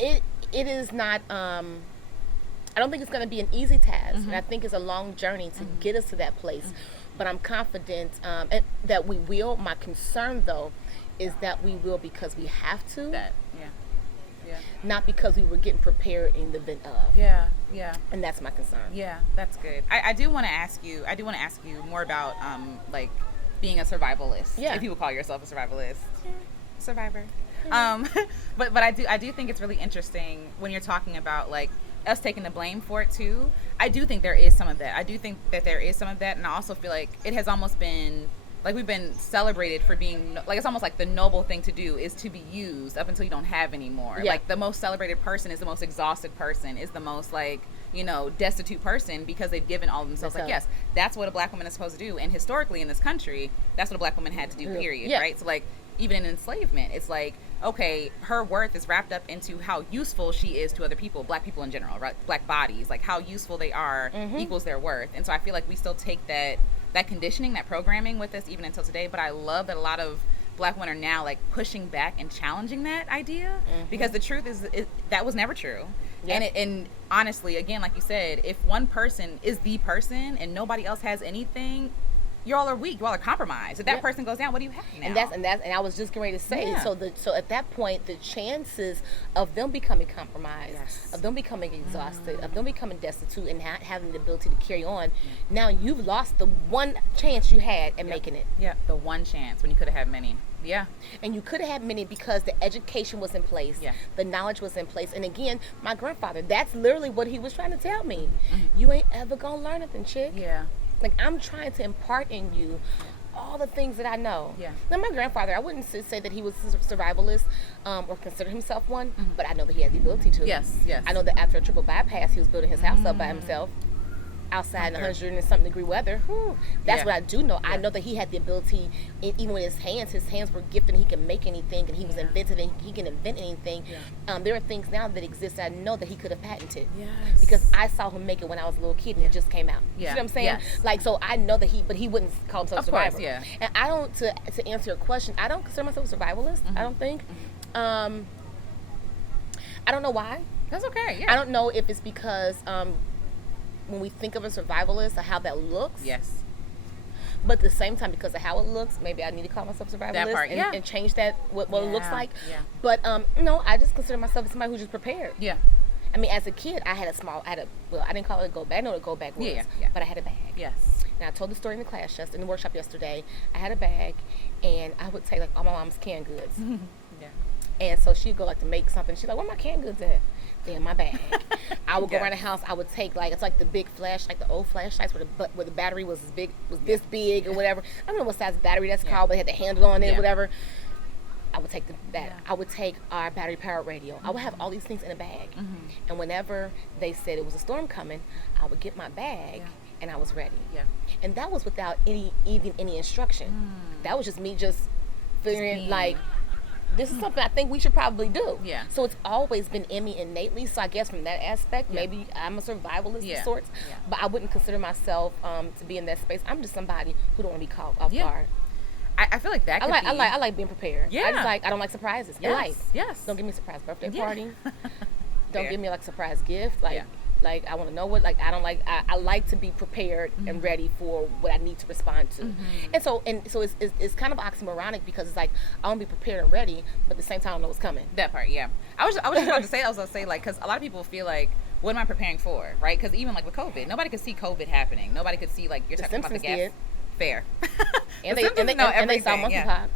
it is not. I don't think it's going to be an easy task, and I think it's a long journey to get us to that place. But I'm confident that we will. My concern, though, is that we will because we have to. Not because we were getting prepared in the event of. Yeah. And that's my concern. Yeah, that's good. I do want to ask you. More about like being a survivalist. Yeah. If you would call yourself a survivalist. Survivor. But I do think it's really interesting when you're talking about like us taking the blame for it too. I do think there is some of that. I do think that there is some of that, and I also feel like it has almost been like we've been celebrated for being like, it's almost like the noble thing to do is to be used up until you don't have anymore. Yeah. Like the most celebrated person is the most exhausted person, is the most like, you know, destitute person, because they've given all of themselves. Like, yes, that's what a black woman is supposed to do, and historically in this country, that's what a black woman had to do, period. Yeah. Right? So like, even in enslavement, it's like, okay, her worth is wrapped up into how useful she is to other people, black people in general, right? Black bodies, like how useful they are equals their worth. And so I feel like we still take that conditioning, that programming with us even until today. But I love that a lot of black women are now like pushing back and challenging that idea, because the truth is that was never true. Yep. And honestly, again, like you said, if one person is the person and nobody else has anything, you all are weak. You all are compromised. If that person goes down, what do you have now? And I was just getting ready to say. Yeah. So at that point, the chances of them becoming compromised, of them becoming exhausted, of them becoming destitute, and not having the ability to carry on, now you've lost the one chance you had at making it. Yeah, the one chance when you could have had many. Yeah. And you could have had many because the education was in place. Yeah. The knowledge was in place. And again, my grandfather, that's literally what he was trying to tell me. You ain't ever gonna learn nothing, chick. Yeah. Like, I'm trying to impart in you all the things that I know. Yeah. Now, my grandfather, I wouldn't say that he was a survivalist or consider himself one, but I know that he had the ability to. Yes. I know that after a triple bypass, he was building his house up by himself outside in 100 and something degree weather. That's what I do know. I know that he had the ability, even with his hands were gifted, and he can make anything, and he was inventive, and he can invent anything. There are things now that exist that I know that he could have patented. Because I saw him make it when I was a little kid, and it just came out. You see what I'm saying? Like, so I know that but he wouldn't call himself a survivor. Course, and I don't, to answer your question, I don't consider myself a survivalist. I don't think. I don't know why. That's okay. I don't know if it's because when we think of a survivalist, of how that looks. Yes. But at the same time, because of how it looks, maybe I need to call myself a survivalist that part, and change that, what it looks like. But no, I just consider myself somebody who's just prepared. I mean, as a kid, I didn't call it a go bag. I know what a go bag was. But I had a bag. Yes. And I told the story in the class, just in the workshop yesterday. I had a bag, and I would take like all my mom's canned goods. And so she'd go like to make something. She's like, "Where my canned goods at?" In my bag. I would go around the house. I would take like, it's like the big flash, like the old flashlights where the battery was this big or whatever. I don't know what size battery that's called, but it had the handle on it, whatever. I would take that. I would take our battery powered radio. I would have all these things in a bag. And whenever they said it was a storm coming, I would get my bag and I was ready. And that was without any instruction. That was just me just figuring like, this is something I think we should probably do. So it's always been in me innately. So I guess from that aspect, maybe I'm a survivalist of sorts. But I wouldn't consider myself to be in that space. I'm just somebody who don't want to be caught off guard. I feel like that could I like being prepared. I don't like surprises. Yes. Don't give me a surprise birthday party. Don't give me like a surprise gift. Like I want to know what, like I don't like, I like to be prepared and ready for what I need to respond to. And so it's kind of oxymoronic, because it's like I want to be prepared and ready, but at the same time I don't know what's coming. That part, I was just about to say, like, because a lot of people feel like, what am I preparing for, right? Because even like with COVID, nobody could see COVID happening. Nobody could see, like, you're talking about the gas. Did. Fair. and they saw monkeypox.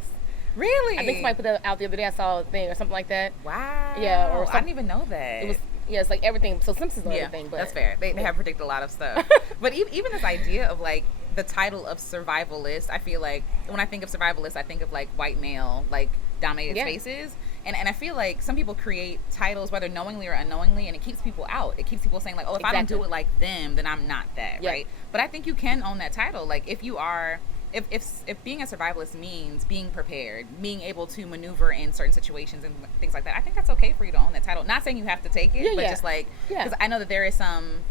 Really? I think somebody put that out the other day. I saw a thing or something like that. Wow. Yeah. Or I didn't even know that. It was. Yeah, it's like everything. So Simpsons know everything. But that's fair. They have predicted a lot of stuff. But even this idea of like the title of survivalist, I feel like when I think of survivalist, I think of like white male, like dominated spaces. And I feel like some people create titles, whether knowingly or unknowingly, and it keeps people out. It keeps people saying like, oh, if I don't do it like them, then I'm not that, right? But I think you can own that title. Like if you are, if being a survivalist means being prepared, being able to maneuver in certain situations and things like that, I think that's okay for you to own that title. Not saying you have to take it, but just like, because I know that there is some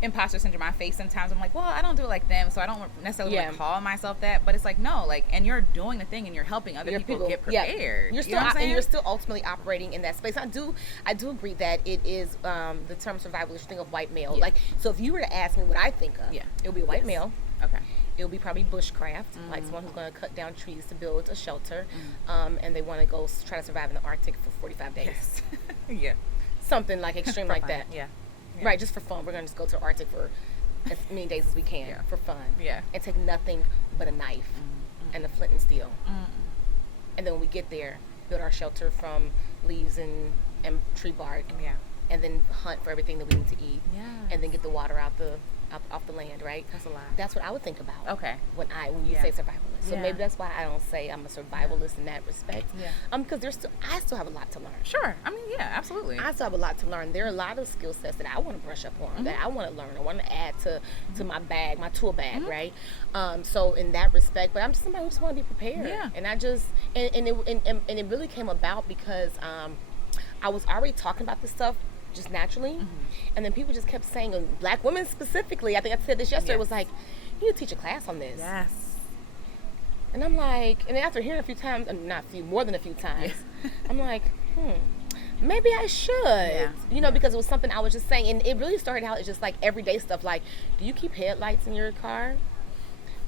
imposter syndrome I face sometimes. I'm like, well, I don't do it like them, so I don't necessarily want to call myself that. But it's like, no, like, and you're doing the thing and you're helping other people get prepared. You're still, and you're still ultimately operating in that space. I do agree that it is the term survivalist thing of white male. Like, so if you were to ask me what I think of, it would be white male. Okay. It would be probably bushcraft, like someone who's going to cut down trees to build a shelter, and they want to go try to survive in the Arctic for 45 days. Something like extreme like fun. that. Right, just for fun. We're going to just go to the Arctic for as many days as we can for fun. And take nothing but a knife and a flint and steel. And then when we get there, build our shelter from leaves and tree bark. Yeah. And then hunt for everything that we need to eat. Yeah. And then get the water off the land, right? That's a lot. That's what I would think about. Okay. When you say survivalist. So maybe that's why I don't say I'm a survivalist in that respect. Yeah. Because I still have a lot to learn. Sure. I mean, yeah, absolutely. I still have a lot to learn. There are a lot of skill sets that I want to brush up on, that I want to learn. I want to add to my bag, my tool bag, right? So in that respect, but I'm just somebody who just want to be prepared. Yeah. And I just and it really came about because I was already talking about this stuff just naturally, and then people just kept saying, and Black women specifically, I think I said this yesterday, was like, you need to teach a class on this. Yes. And I'm like, and then after hearing a few times, more than a few times, I'm like, maybe I should, because it was something I was just saying, and it really started out as just like everyday stuff, like, do you keep headlights in your car?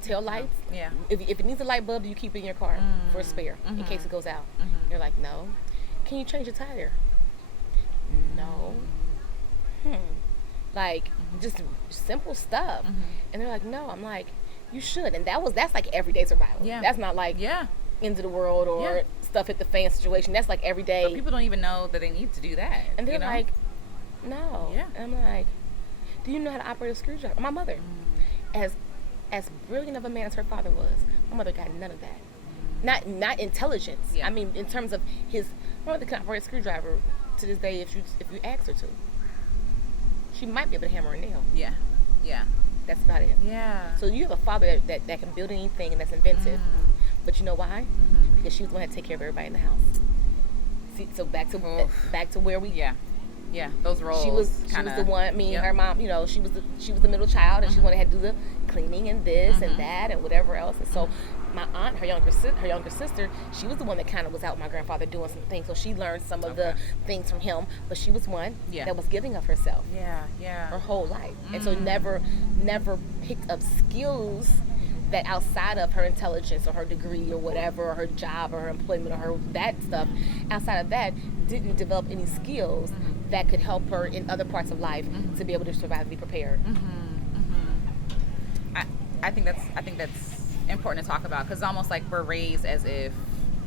Tail lights? Yeah. If it needs a light bulb, do you keep it in your car for a spare in case it goes out? You're like, no. Can you change a tire? No. Like, just simple stuff. And they're like, no. I'm like, you should. And that's like everyday survival. Yeah. That's not like end of the world or stuff hit the fan situation. That's like everyday. But people don't even know that they need to do that. And they're like, no. Yeah. And I'm like, do you know how to operate a screwdriver? My mother, as brilliant of a man as her father was, my mother got none of that. Not intelligence. Yeah. I mean, in terms of my mother can operate a screwdriver to this day if you ask her to. She might be able to hammer a nail. Yeah. Yeah. That's about it. Yeah. So you have a father that can build anything and that's inventive. But you know why? Because she was the one that take care of everybody in the house. See, so back to where we. Yeah. Yeah. Those roles. She was the one. Her mom. She was the middle child, and she wanted to do the cleaning and this and that and whatever else. And so my aunt, her younger sister, she was the one that kind of was out with my grandfather doing some things. So she learned some of the things from him. But she was one that was giving of herself. Yeah. Yeah. Her whole life, and so never picked up skills that outside of her intelligence or her degree or whatever, or her job or her employment or her that stuff, outside of that, didn't develop any skills that could help her in other parts of life to be able to survive and be prepared. I think that's important to talk about, because it's almost like we're raised as if,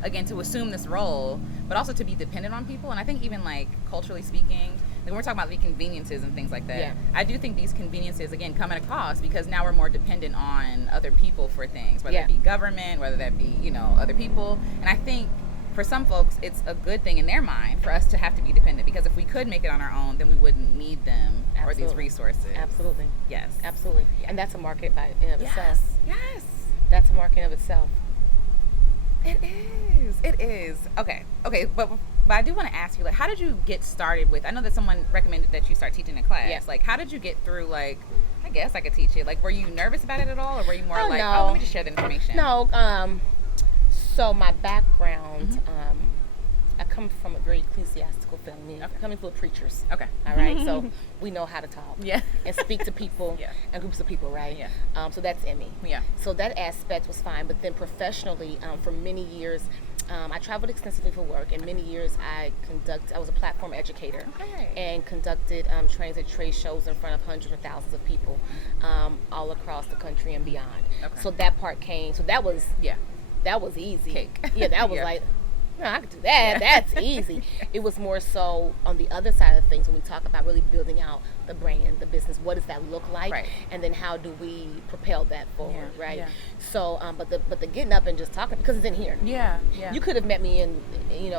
again, to assume this role, but also to be dependent on people. And I think even like culturally speaking, when we're talking about the conveniences and things like that, I do think these conveniences, again, come at a cost, because now we're more dependent on other people for things, whether it be government, whether that be, other people. And I think for some folks, it's a good thing in their mind for us to have to be dependent, because if we could make it on our own, then we wouldn't need them or these resources. Absolutely. Yes. Absolutely. Yeah. And that's a market in of itself. Yes. That's a market of itself. It is. Okay. But I do want to ask you, like, how did you get started with, I know that someone recommended that you start teaching a class. Yeah. Like, how did you get through, like, I guess I could teach it. Like, were you nervous about it at all? Or were you more like, no. let me just share the information? No. So my background, I come from a very ecclesiastical family. I'm coming full of preachers. Okay. All right. So we know how to talk. Yeah. And speak to people and groups of people, right? Yeah. So that's in me. Yeah. So that aspect was fine. But then professionally, for many years, I traveled extensively for work. And many years I was a platform educator. Okay. And conducted trainings at trade shows in front of hundreds of thousands of people all across the country and beyond. Okay. So that part came. So that was that was easy. Cake. Yeah, that was like, no, I could do that. That's easy. It was more so on the other side of things when we talk about really building out the brand, the business. What does that look like? Right. And then how do we propel that forward, right? Yeah. So, but the getting up and just talking, because it's in here. Yeah. You could have met me in,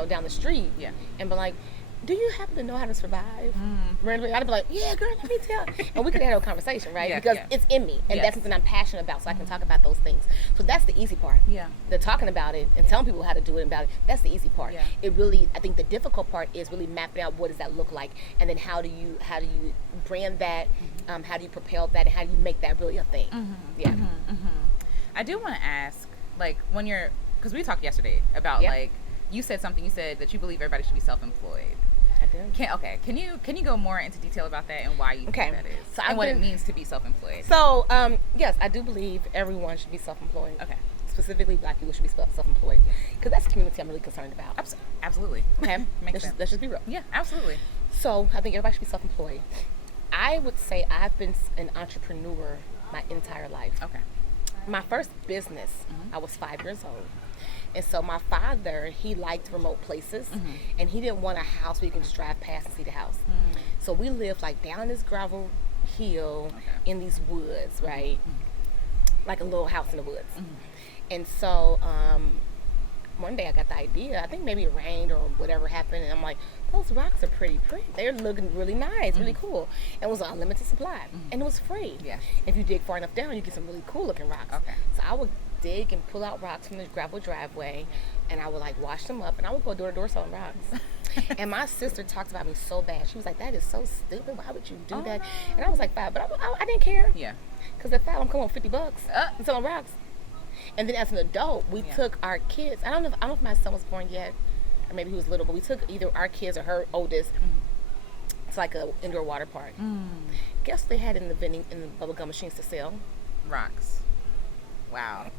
down the street. Yeah. And been like, do you happen to know how to survive? Randomly, I'd be like, yeah, girl, let me tell. And we could have a conversation, right? Because it's in me, and that's something I'm passionate about, so I can talk about those things. So that's the easy part. Yeah. The talking about it and telling people how to do it about it, that's the easy part. Yeah. It really, I think the difficult part is really mapping out what does that look like, and then how do you brand that, how do you propel that, and how do you make that really a thing? Yeah. I do want to ask, like, when you're, because we talked yesterday about like, you said that you believe everybody should be self-employed. I do. Can you go more into detail about that and why you think that is? So and what it means to be self-employed. So, yes, I do believe everyone should be self-employed. Okay. Specifically, Black people should be self-employed, because that's the community I'm really concerned about. Absolutely. Okay. Makes sense. Let's just be real. Yeah, absolutely. So I think everybody should be self-employed. I would say I've been an entrepreneur my entire life. Okay. My first business, I was 5 years old. And so my father, he liked remote places, and he didn't want a house where you can just drive past and see the house. So we lived like down this gravel hill in these woods, right? Like a little house in the woods. And so one day I got the idea. I think maybe it rained or whatever happened, and I'm like, those rocks are pretty. They're looking really nice, really cool. And it was an unlimited supply, and it was free. Yeah. If you dig far enough down, you get some really cool looking rocks. Okay. So I would dig and pull out rocks from the gravel driveway, and I would like wash them up, and I would go door to door selling rocks. And my sister talked about me so bad. She was like, "That is so stupid. Why would you do that?" And I was like, "5," but I didn't care. Yeah. Because at 5, I'm coming with $50 and selling rocks. And then as an adult, we took our kids. I don't know if my son was born yet, or maybe he was little, but we took either our kids or her oldest to like a indoor water park. Guess what they had in the bubblegum machines to sell? Rocks. Wow.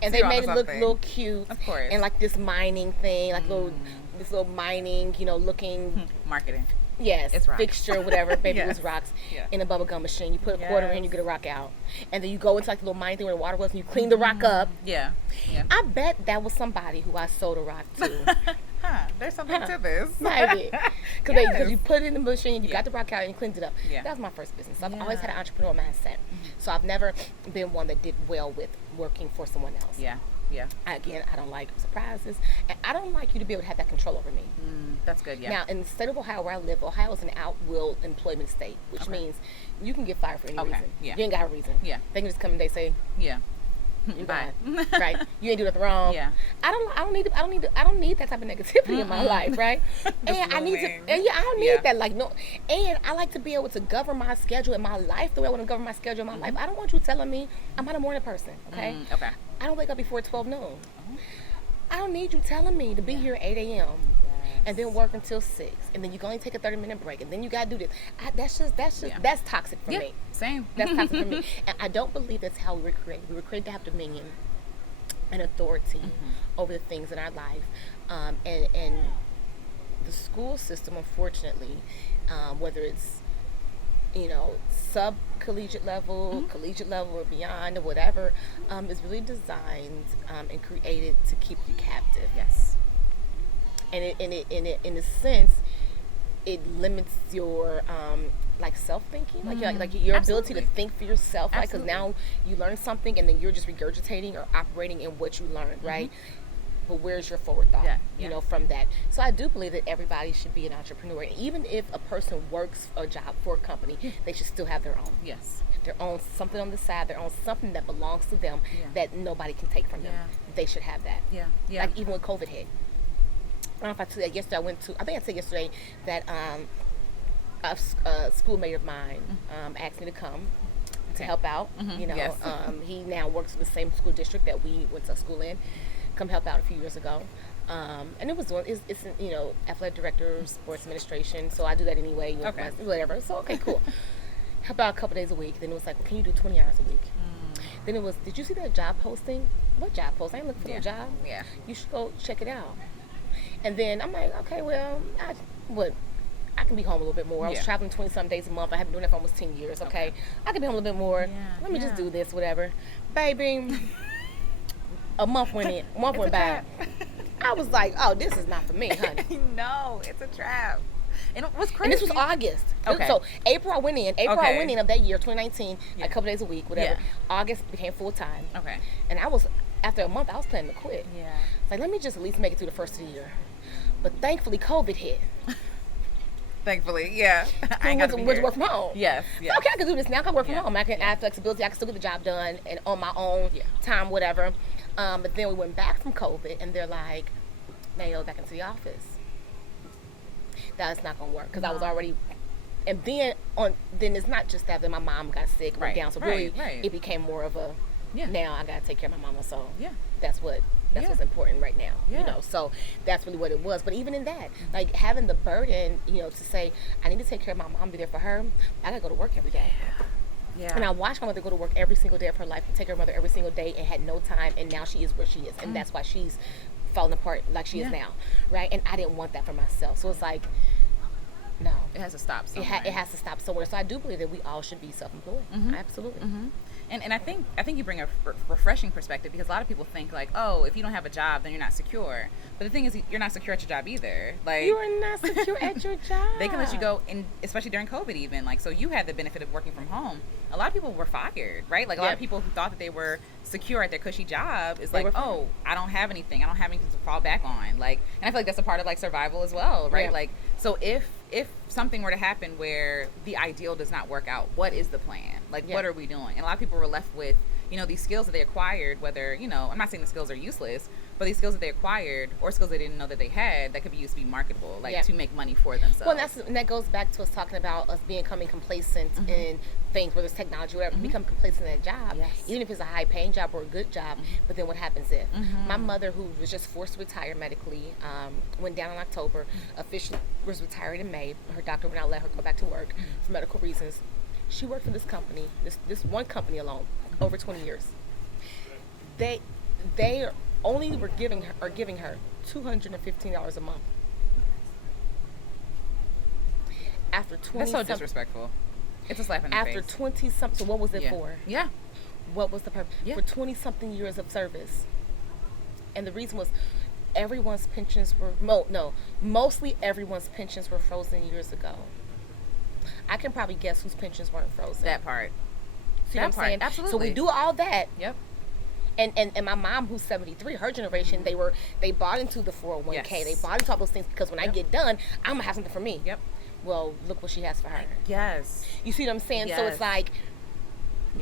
And they made it look a little cute. Of course. And like this mining thing, like this little mining, looking marketing. Yes, it's rocks. Fixture, whatever. Baby, it was rocks in a bubblegum machine. You put a quarter in, you get a rock out. And then you go into like the little mine thing where the water was, and you clean the rock up. Yeah. I bet that was somebody who I sold a rock to. There's something to this. Maybe. Because you put it in the machine, you got the rock out, and you cleaned it up. Yeah. That was my first business. So I've always had an entrepreneur mindset. So I've never been one that did well with working for someone else. Yeah. Yeah. I don't like surprises, and I don't like you to be able to have that control over me. That's good. Yeah. Now, in the state of Ohio where I live, Ohio is an out-will employment state, which means you can get fired for any reason. Yeah. You ain't got a reason. Yeah. They can just come and they say, yeah, you bye. Right? You ain't do nothing wrong. Yeah. I don't need that type of negativity in my life, right? And I need to. And I don't need that. Like no. And I like to be able to govern my schedule in my life the way I want to govern my schedule in my life. I don't want you telling me I'm not a morning person. Okay. Okay. I don't wake up before 12 noon. I don't need you telling me to be here at 8 a.m. and then work until 6, and then you can only take a 30-minute break, and then you gotta do this. That's toxic for me. Same. That's toxic for me, and I don't believe that's how we were created. We were created to have dominion and authority over the things in our life, and the school system, unfortunately, whether it's sub-collegiate level, collegiate level, or beyond, or whatever, is really designed and created to keep you captive. Yes. And in a sense, it limits your self-thinking, like your ability to think for yourself, right? Because now you learn something, and then you're just regurgitating or operating in what you learned, right? But where's your forward thought, from that? So I do believe that everybody should be an entrepreneur. And even if a person works a job for a company, they should still have their own. Yes. Their own something on the side, their own something that belongs to them that nobody can take from them. They should have that. Yeah. Yeah. Like even when COVID hit. I don't know if I told you yesterday, I think I said yesterday that a schoolmate of mine asked me to come to help out. Yes. He now works in the same school district that we went to school in. Come help out a few years ago, and it's athletic director, sports administration. So I do that anyway. Whatever. So okay, cool. Help out a couple days a week. Then it was like, well, can you do 20 hours a week? Then it was, did you see that job posting? What job post? I ain't looking for no job. Yeah. You should go check it out. And then I'm like, okay, well, I can be home a little bit more. I was traveling 20-some days a month. I have been doing that for almost 10 years. Okay. I can be home a little bit more. Let me just do this, whatever, baby. A month went by. I was like, oh, this is not for me, honey. No, it's a trap. And it was crazy. And this was August. Okay. So April I went in of that year, 2019, a couple days a week, whatever. Yeah. August became full time. Okay. And after a month, I was planning to quit. Yeah. It's like, let me just at least make it through the first of the year. But thankfully, COVID hit. Thankfully, yeah. I went to work from home. Yes. So, okay, I can do this now. I can work from home. I can add flexibility. I can still get the job done and on my own time, whatever. But then we went back from COVID, and they're like, now you're back into the office. That's not going to work because I was already. And then it's not just that. Then my mom got sick, went down. So really, it became more of a. Now I got to take care of my mama. So that's what's important right now. Yeah. So that's really what it was. But even in that, like having the burden, to say I need to take care of my mom, be there for her. I got to go to work every day. Yeah. And I watched my mother go to work every single day of her life and take her mother every single day and had no time, and now she is where she is, and that's why she's falling apart like she is now, right? And I didn't want that for myself, so it's like, no, it has to stop somewhere. It has to stop somewhere. So I do believe that we all should be self-employed. Absolutely. And I think you bring a refreshing perspective, because a lot of people think like, oh, if you don't have a job, then you're not secure. But the thing is, you're not secure at your job either. Like, you are not secure at your job. They can let you go, and especially during COVID, even like, so you had the benefit of working from home. A lot of people were fired, right? Like a lot of people who thought that they were secure at their cushy job is like, oh, I don't have anything to fall back on. Like, and I feel like that's a part of like survival as well, right? Like, so if something were to happen where the ideal does not work out, what is the plan? Like, what are we doing? And a lot of people were left with, you know, these skills that they acquired, whether, you know, I'm not saying the skills are useless, but these skills that they acquired or skills they didn't know that they had that could be used to be marketable, like to make money for themselves. Well, and that goes back to us talking about us becoming complacent in things, whether it's technology or whatever, become complacent in a job, even if it's a high paying job or a good job. But then what happens if? My mother, who was just forced to retire medically, went down in October, officially was retired in May. Her doctor would not let her go back to work for medical reasons. She worked for this company, this one company alone, over 20 years. They only were giving her $215 a month. After 20, that's so disrespectful. It's a slap in the face. After 20 something, so what was it for? Yeah. What was the purpose? For 20 something years of service. And the reason was everyone's pensions were mostly everyone's pensions were frozen years ago. I can probably guess whose pensions weren't frozen. That part. See what I'm saying? Absolutely. So we do all that. Yep. And my mom, who's 73, her generation, they bought into the 401k. They bought into all those things because when I get done, I'm gonna have something for me. Yep. Well, look what she has for her. Yes. You see what I'm saying? So it's like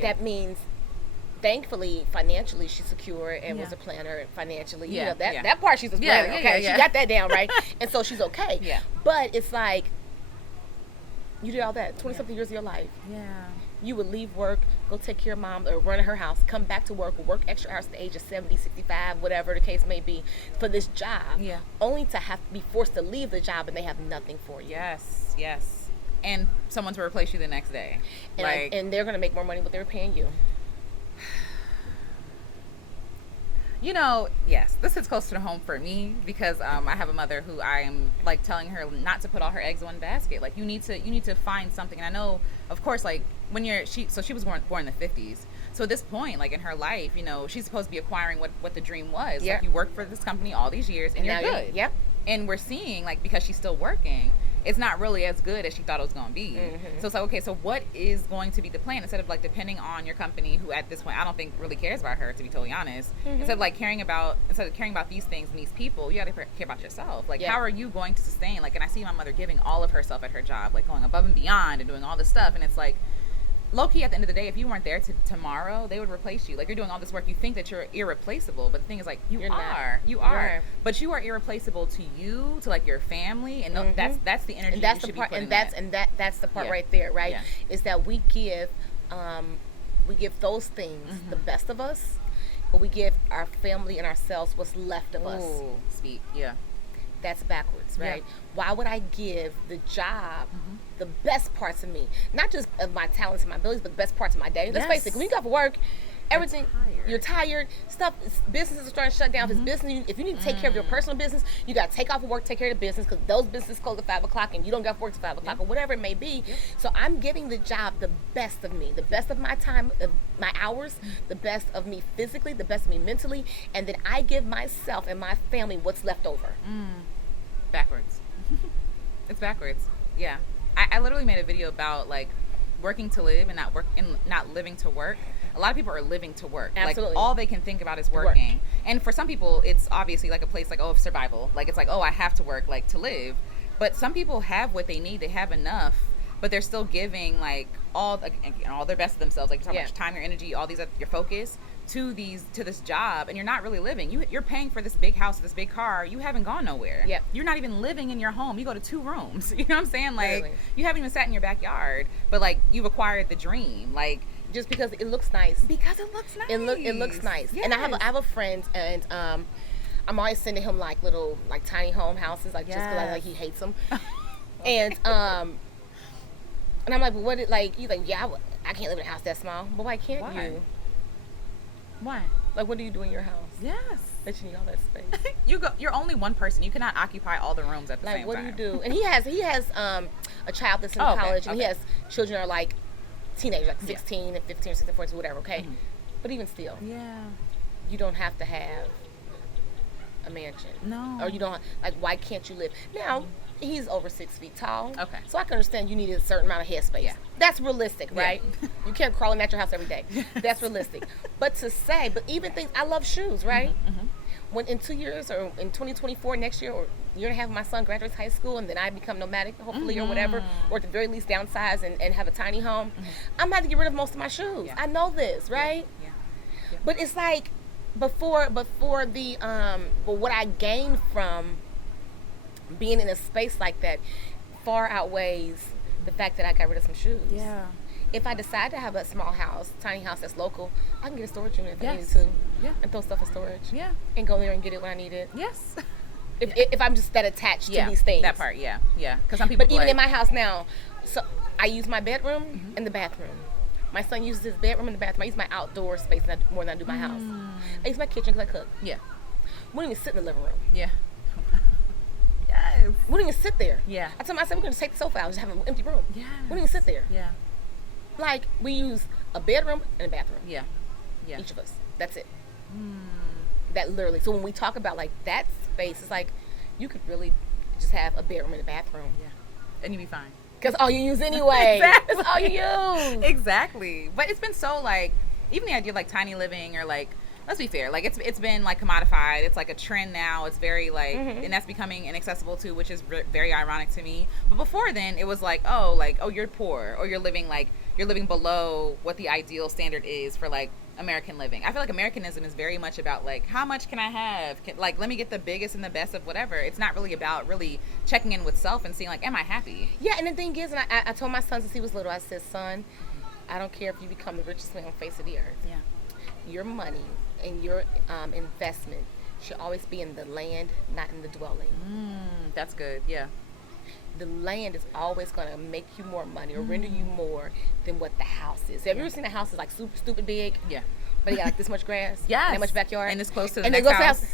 that means, thankfully, financially she's secure and was a planner financially. You know, that part she's a planner. Okay, she got that down right, and so she's okay. Yeah. But it's like you did all that 20 something years of your life. Yeah. You would leave work, go take care of mom or run her house, come back to work extra hours at the age of 70, 65, whatever the case may be, for this job. Yeah. Only to have to be forced to leave the job and they have nothing for you. Yes. And someone to replace you the next day. And, and they're going to make more money than what they were paying you. You know, yes, this hits close to home for me because I have a mother who I am like telling her not to put all her eggs in one basket. Like you need to find something. And I know, of course, like when she was born in the 50s. So at this point, like in her life, you know, she's supposed to be acquiring what the dream was. Like you worked for this company all these years and you're good. Yep. And we're seeing, like, because she's still working, it's not really as good as she thought it was going to be. So it's like, okay, so what is going to be the plan? Instead of like depending on your company, who at this point I don't think really cares about her, to be totally honest. Instead of caring about these things and these people, you got to care about yourself. Like, how are you going to sustain? Like, and I see my mother giving all of herself at her job, like going above and beyond and doing all this stuff, and it's like, low-key, at the end of the day, if you weren't there tomorrow, they would replace you. Like, you're doing all this work, you think that you're irreplaceable, but the thing is, like, you are, but you are irreplaceable to you, to like your family, and that's the energy. And that's you the should part, be and that's the part right there, right? Is that we give those things the best of us, but we give our family and ourselves what's left of us. Speak, That's backwards, right? Why would I give the job the best parts of me, not just of my talents and my abilities, but the best parts of my day? Let's face it, when you go for work, everything, you're tired, businesses are starting to shut down. If you need to take care of your personal business, you got to take off of work, take care of the business, because those businesses close at 5 o'clock and you don't got to work till 5 o'clock or whatever it may be. So I'm giving the job the best of me, the best of my time, my hours, the best of me physically, the best of me mentally, and then I give myself and my family what's left over. Backwards. It's backwards. Yeah. I literally made a video about like working to live and not living to work. A lot of people are living to work. Absolutely. Like all they can think about is working. And for some people it's obviously like a place like, of survival. Like it's like, I have to work like to live. But some people have what they need, they have enough, but they're still giving like all their best of themselves, like how much time, your energy, all these your focus to this job, and you're not really living. You're paying for this big house, this big car. You haven't gone nowhere. You're not even living in your home. You go to 2 rooms. You know what I'm saying? Like Literally. You haven't even sat in your backyard, but like you've acquired the dream. Like just because it looks nice. Because it looks nice. It looks nice. Yes. And I have a friend, and I'm always sending him like little like tiny home houses, like just because he hates them. And I'm like, but what? He's like, I can't live in a house that small. But why can't you? Why? Like, what do you do in your house? Yes. That you need all that space. You're only one person. You cannot occupy all the rooms at the same time. Like, what do you do? And he has a child that's in college, and he has children that are like teenagers, like 16 and 15 or 16, 14, whatever, okay? Mm-hmm. But even still, you don't have to have a mansion. No. Or you don't, like, why can't you live? Now, he's over 6 feet tall. Okay. So I can understand you need a certain amount of headspace. Yeah. That's realistic, right? You can't crawl in at your house every day. That's realistic. But even things, I love shoes, right? Mm-hmm. When in 2 years or in 2024, next year or year and a half, my son graduates high school and then I become nomadic, hopefully, or whatever, or at the very least downsize and have a tiny home, I'm going to have to get rid of most of my shoes. I know this, right? Yeah. But it's like before the, but what I gained from being in a space like that far outweighs the fact that I got rid of some shoes. Yeah. If I decide to have a small house, tiny house that's local, I can get a storage unit if I needed to. Yeah. And throw stuff in storage. Yeah. And go there and get it when I need it. Yes. If I'm just that attached to these things. That part, yeah. Because some people. But even in my house now, so I use my bedroom and the bathroom. My son uses his bedroom and the bathroom. I use my outdoor space more than I do my house. I use my kitchen because I cook. Yeah. We don't even sit in the living room. Yeah. Yes. We don't even sit there. Yeah. I told myself we're going to take the sofa out and just have an empty room. Yeah. We don't even sit there. Yeah. Like, we use a bedroom and a bathroom. Yeah. Yeah. Each of us. That's it. That literally. So when we talk about, like, that space, it's like, you could really just have a bedroom and a bathroom. Yeah. And you'd be fine. Because all you use anyway. Exactly. That's all you use. Exactly. But it's been so, like, even the idea of, like, tiny living or, like, let's be fair, like, it's been, like, commodified. It's, like, a trend now. It's very, like, and that's becoming inaccessible, too, which is very ironic to me. But before then, it was, like, oh, you're poor, or you're living below what the ideal standard is for, like, American living. I feel like Americanism is very much about, like, how much can I have? Like, let me get the biggest and the best of whatever. It's not really about really checking in with self and seeing, like, am I happy? Yeah, and the thing is, and I told my son since he was little, I said, son, I don't care if you become the richest man on the face of the earth. Yeah. Your money and your investment should always be in the land, not in the dwelling. That's good, yeah. The land is always going to make you more money or render you more than what the house is. Have you ever seen a house that's like super stupid big? Yeah. But it got like this much grass? Yeah. And that much backyard? And it's close to the next house.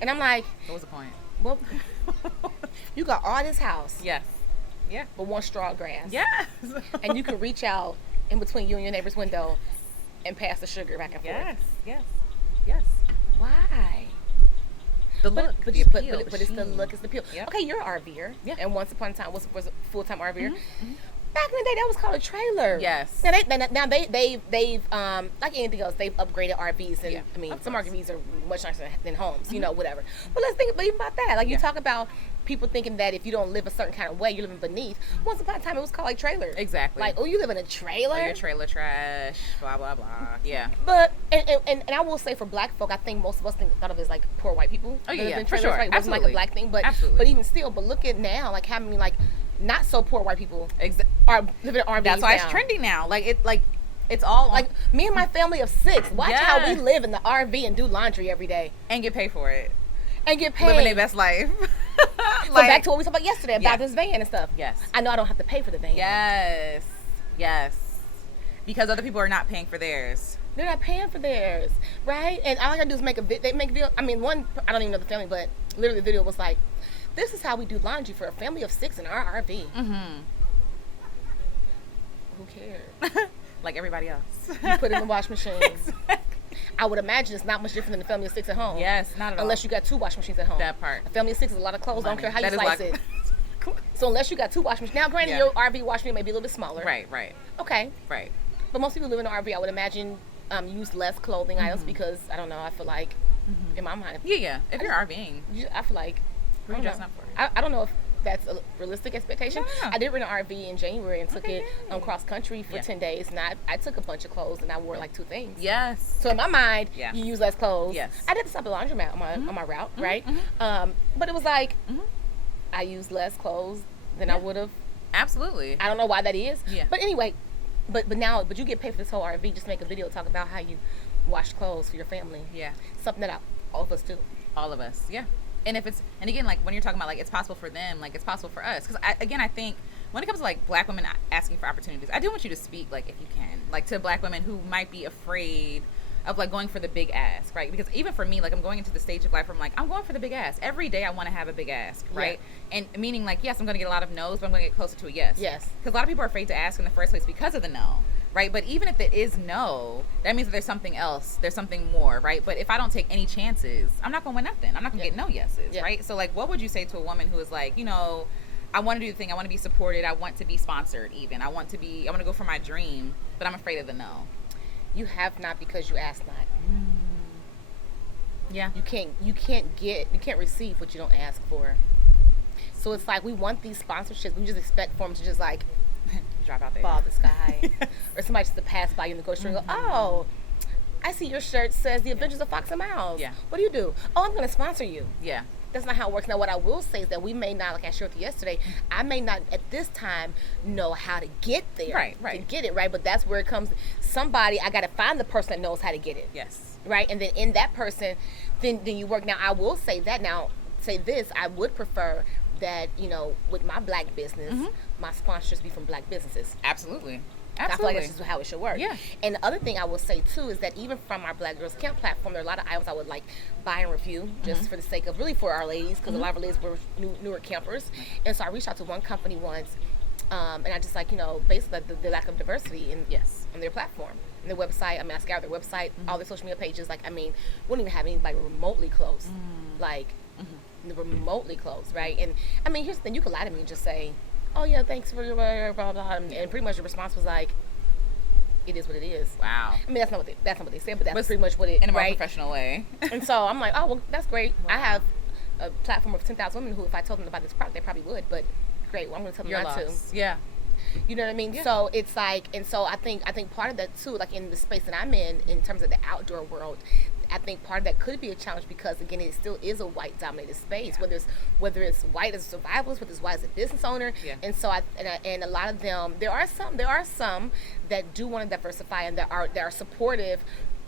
And I'm like, what was the point? Well, you got all this house. Yes. Yeah. But one straw of grass. Yes. And you can reach out in between you and your neighbor's window and pass the sugar back and forth. Yes. Yes. Yes. Why? The look, but it's the look, it's the appeal. Yep. Okay, you're an RVer. Yeah. And once upon a time was a full-time RVer. Back in the day, that was called a trailer. Yes. Now they've like anything else, they've upgraded RVs, and I mean, some RVs are much nicer than homes, you know, whatever. But let's think even about that. Like, you talk about people thinking that if you don't live a certain kind of way, you're living beneath. Once upon a time, it was called like trailer. Exactly. Like, oh, you live in a trailer? Oh, your trailer trash, blah, blah, blah. Yeah. But, and I will say for black folk, I think most of us thought of it as like poor white people. Oh, yeah, for sure. Right? It wasn't like a black thing, but even still, but look at now, like how many like not so poor white people are living in RVs. That's why it's trendy now. It's all like me and my family of 6. Watch how we live in the RV and do laundry every day and get paid for it. And get paid. Living their best life. So back to what we talked about yesterday about this van and stuff. Yes. I know I don't have to pay for the van. Yes. Yes. Because other people are not paying for theirs. They're not paying for theirs, right? And all I gotta do is make a video. I mean, I don't even know the family, but literally the video was like, this is how we do laundry for a family of 6 in our RV. Mm-hmm. Who cares? Like everybody else. You put it in the wash machine. Exactly. I would imagine it's not much different than a family of 6 at home. Yes, not at all. Unless you got 2 washing machines at home. That part. A family of 6 is a lot of clothes. I don't care how you slice it. So unless you got 2 washing machines. Now, granted, your RV washing machine may be a little bit smaller. Right, right. Okay. Right. But most people live in an RV, I would imagine, use less clothing items because, I don't know, I feel like, in my mind. Yeah. If you're RVing. I feel like, what are you dressing up for? I don't know if that's a realistic expectation. No. I did rent an RV in January and took it cross country for 10 days, and I took a bunch of clothes and I wore like 2 things. Yes. So in my mind, you use less clothes. Yes. I did stop at the laundromat on my route, right? But it was like I used less clothes than I would have. Absolutely. I don't know why that is. Yeah. But anyway, but you get paid for this whole RV. Just make a video talk about how you wash clothes for your family. Yeah. Something that all of us do. All of us. Yeah. And again, like when you're talking about like it's possible for them, like it's possible for us. Because I think when it comes to like black women asking for opportunities, I do want you to speak like if you can, like to black women who might be afraid of like going for the big ask, right? Because even for me, like I'm going into the stage of life where I'm like, I'm going for the big ask. Every day I want to have a big ask, right? Yeah. And meaning like, yes, I'm going to get a lot of no's, but I'm going to get closer to a yes. Yes. Because a lot of people are afraid to ask in the first place because of the no, right? But even if it is no, that means that there's something else, there's something more, right? But if I don't take any chances, I'm not going to win nothing. I'm not going to get no yeses, right? So like, what would you say to a woman who is like, you know, I want to do the thing, I want to be supported, I want to be sponsored even, I want to go for my dream, but I'm afraid of the no. You have not because you ask not. Yeah. You can't receive what you don't ask for. So it's like we want these sponsorships. We just expect for them to just like drop out there, fall the sky, or somebody just to pass by you in the grocery and go, "Oh, I see your shirt says The Adventures of Fox and Miles. Yeah. What do you do? Oh, I'm going to sponsor you." Yeah. That's not how it works. Now, what I will say is that we may not, like I shared with you yesterday, I may not at this time know how to get there. Right. To get it, right? But that's where it comes. Somebody, I got to find the person that knows how to get it. Yes. Right? And then in that person, then you work. Now, I will say that now, say this, I would prefer that, you know, with my black business, my sponsors be from black businesses. Absolutely. I feel like that's just how it should work. Yeah. And the other thing I will say too is that even from our Black Girls Camp platform, there are a lot of items I would like buy and review just for the sake of really for our ladies, because a lot of our ladies were newer campers. And so I reached out to one company once, and I just like, you know, basically the lack of diversity in their platform, in their website. I mean, I scoured their website, all their social media pages. Like, I mean, wouldn't even have anybody remotely close, like remotely close, right? And I mean, here's the thing: you could lie to me and just say, "Oh yeah, thanks for your blah blah blah," and pretty much the response was like, "It is what it is." Wow. I mean, that's not what they said, but that's pretty much what it in a more right? professional way. And so I'm like, oh well, that's great. Wow. I have a platform of 10,000 women who, if I told them about this product, they probably would. But great, well, I'm going to tell them not to. Yeah. You know what I mean? Yeah. So it's like, and so I think part of that too, like in the space that I'm in terms of the outdoor world, I think part of that could be a challenge because again, it still is a white dominated space. Whether it's white as a survivalist, whether it's white as a business owner, and so and a lot of them, there are some that do want to diversify and that are supportive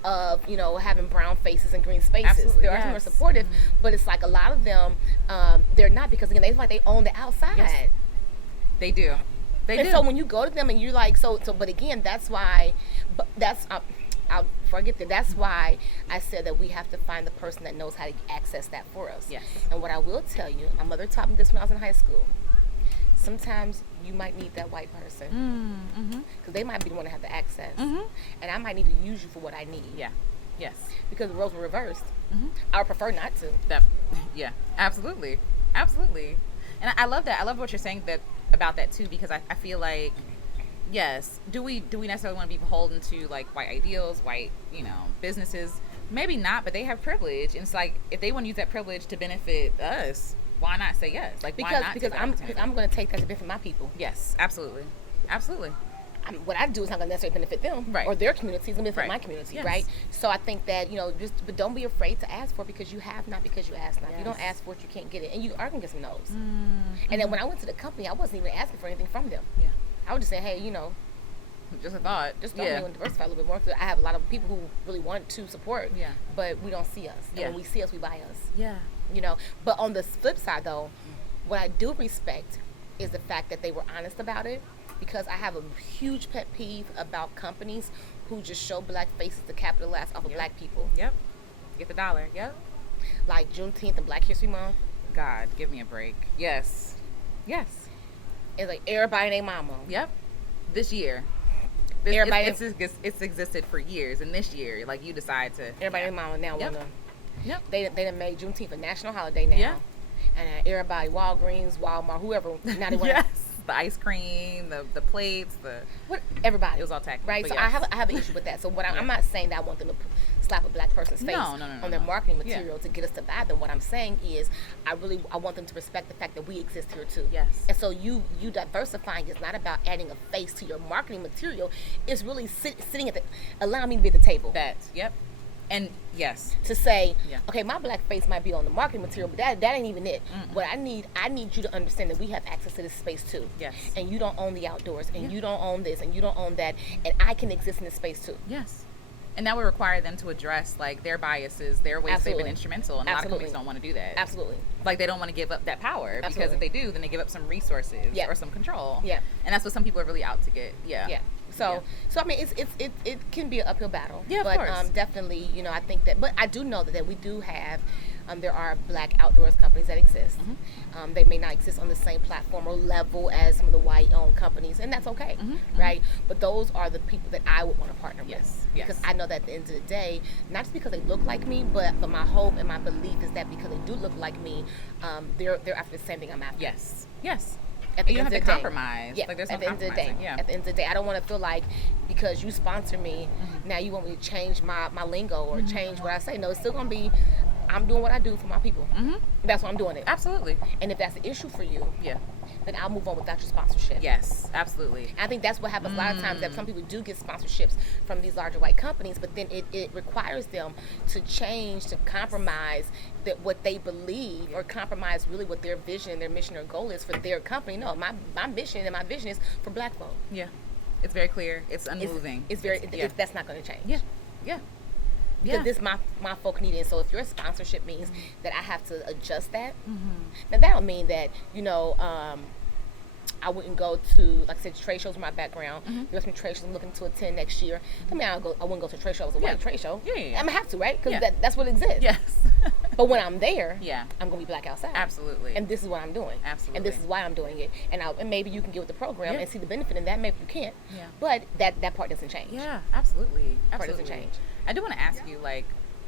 of, you know, having brown faces and green spaces. Absolutely, there are some who are supportive, but it's like a lot of them, they're not, because again, they feel like they own the outside. Yes. They do. So when you go to them and you're like, but again, that's why, I'll forget that. That's why I said that we have to find the person that knows how to access that for us. Yes. And what I will tell you, my mother taught me this when I was in high school. Sometimes you might need that white person because they might be the one to have the access, and I might need to use you for what I need. Yeah. Yes. Because the roles were reversed. I would prefer not to. Yeah. Absolutely. Absolutely. And I love that. I love what you're saying about that too, because I feel like, yes, do we necessarily want to be beholden to like white ideals, white, you know, businesses? Maybe not, but they have privilege, and it's like if they want to use that privilege to benefit us, why not say yes? Like because I'm going to take that to benefit my people. Yes, absolutely. What I do is not going to necessarily benefit them or their communities, and benefit my community, right? So I think that, you know, but don't be afraid to ask for it, because you have not because you ask not. If you don't ask for it, you can't get it, and you are going to get some no's. And then when I went to the company, I wasn't even asking for anything from them. Yeah, I would just say, hey, you know, just a thought. Just thought we want to diversify a little bit more. I have a lot of people who really want to support, but we don't see us. And when we see us, we buy us. Yeah. You know, but on the flip side, though, what I do respect is the fact that they were honest about it, because I have a huge pet peeve about companies who just show black faces to capitalize off of black people. Yep. Get the dollar. Yep. Like Juneteenth and Black History Month. God, give me a break. Yes. It's like everybody and their mama. Yep. This year. It's existed for years, and this year, like, you decide to. Everybody and their mama now want to. Yep. They done made Juneteenth a national holiday now. Yeah. And everybody, Walgreens, Walmart, whoever, now they want the ice cream, the plates, everybody. It was all tacky. Right. So I have an issue with that. So I'm not saying that I want them to slap a black person's face on their marketing material to get us to buy them. What I'm saying is I want them to respect the fact that we exist here too. Yes. And so you diversifying is not about adding a face to your marketing material. It's really sitting allowing me to be at the table. Yep. And yes, to say, okay, my black face might be on the marketing material, but that ain't even it. What I need you to understand that we have access to this space too. Yes. And you don't own the outdoors, and you don't own this, and you don't own that, and I can exist in this space too. Yes. And that would require them to address like their biases, their ways they've been instrumental, and a lot of companies don't want to do that. Absolutely. Like they don't want to give up that power, because if they do, then they give up some resources or some control. Yeah. And that's what some people are really out to get. Yeah. So I mean, it can be an uphill battle. Yeah, but of course. Definitely, I think that. But I do know that we do have. There are Black outdoors companies that exist. They may not exist on the same platform or level as some of the white-owned companies, and that's okay, right? But those are the people that I would want to partner with, because I know that at the end of the day, not just because they look like me, but my hope and my belief is that because they do look like me, they're after the same thing I'm after. Yes. At the you don't have to compromise. Yeah. Like, there's at no the end of the day. Yeah. At the end of the day, I don't want to feel like because you sponsor me, now you want me to change my lingo or change what I say. No, it's still gonna be. I'm doing what I do for my people. That's why I'm doing it. Absolutely. And if that's an issue for you, then I'll move on without your sponsorship. Yes, absolutely. I think that's what happens a lot of times, that some people do get sponsorships from these larger white companies, but then it requires them to change, to compromise that what they believe, or compromise really what their vision, their mission or goal is for their company. No, my mission and my vision is for Black folk. Yeah. It's very clear. It's unmoving. That's not going to change. Yeah. Because this my folk need it. So if your sponsorship means that I have to adjust that, now that don't mean that I wouldn't go to, like I said, trade shows are my background. There's some trade shows I'm looking to attend next year. I mean, I wouldn't go to a trade show as a white trade show. I'm gonna have to, right? Because that's what exists. Yes. But when I'm there, I'm gonna be Black outside. Absolutely. And this is what I'm doing. Absolutely. And this is why I'm doing it. And maybe you can get with the program and see the benefit in that. Maybe you can't. Yeah. But that part doesn't change. Yeah, absolutely. Part doesn't change. I do want to ask you, like,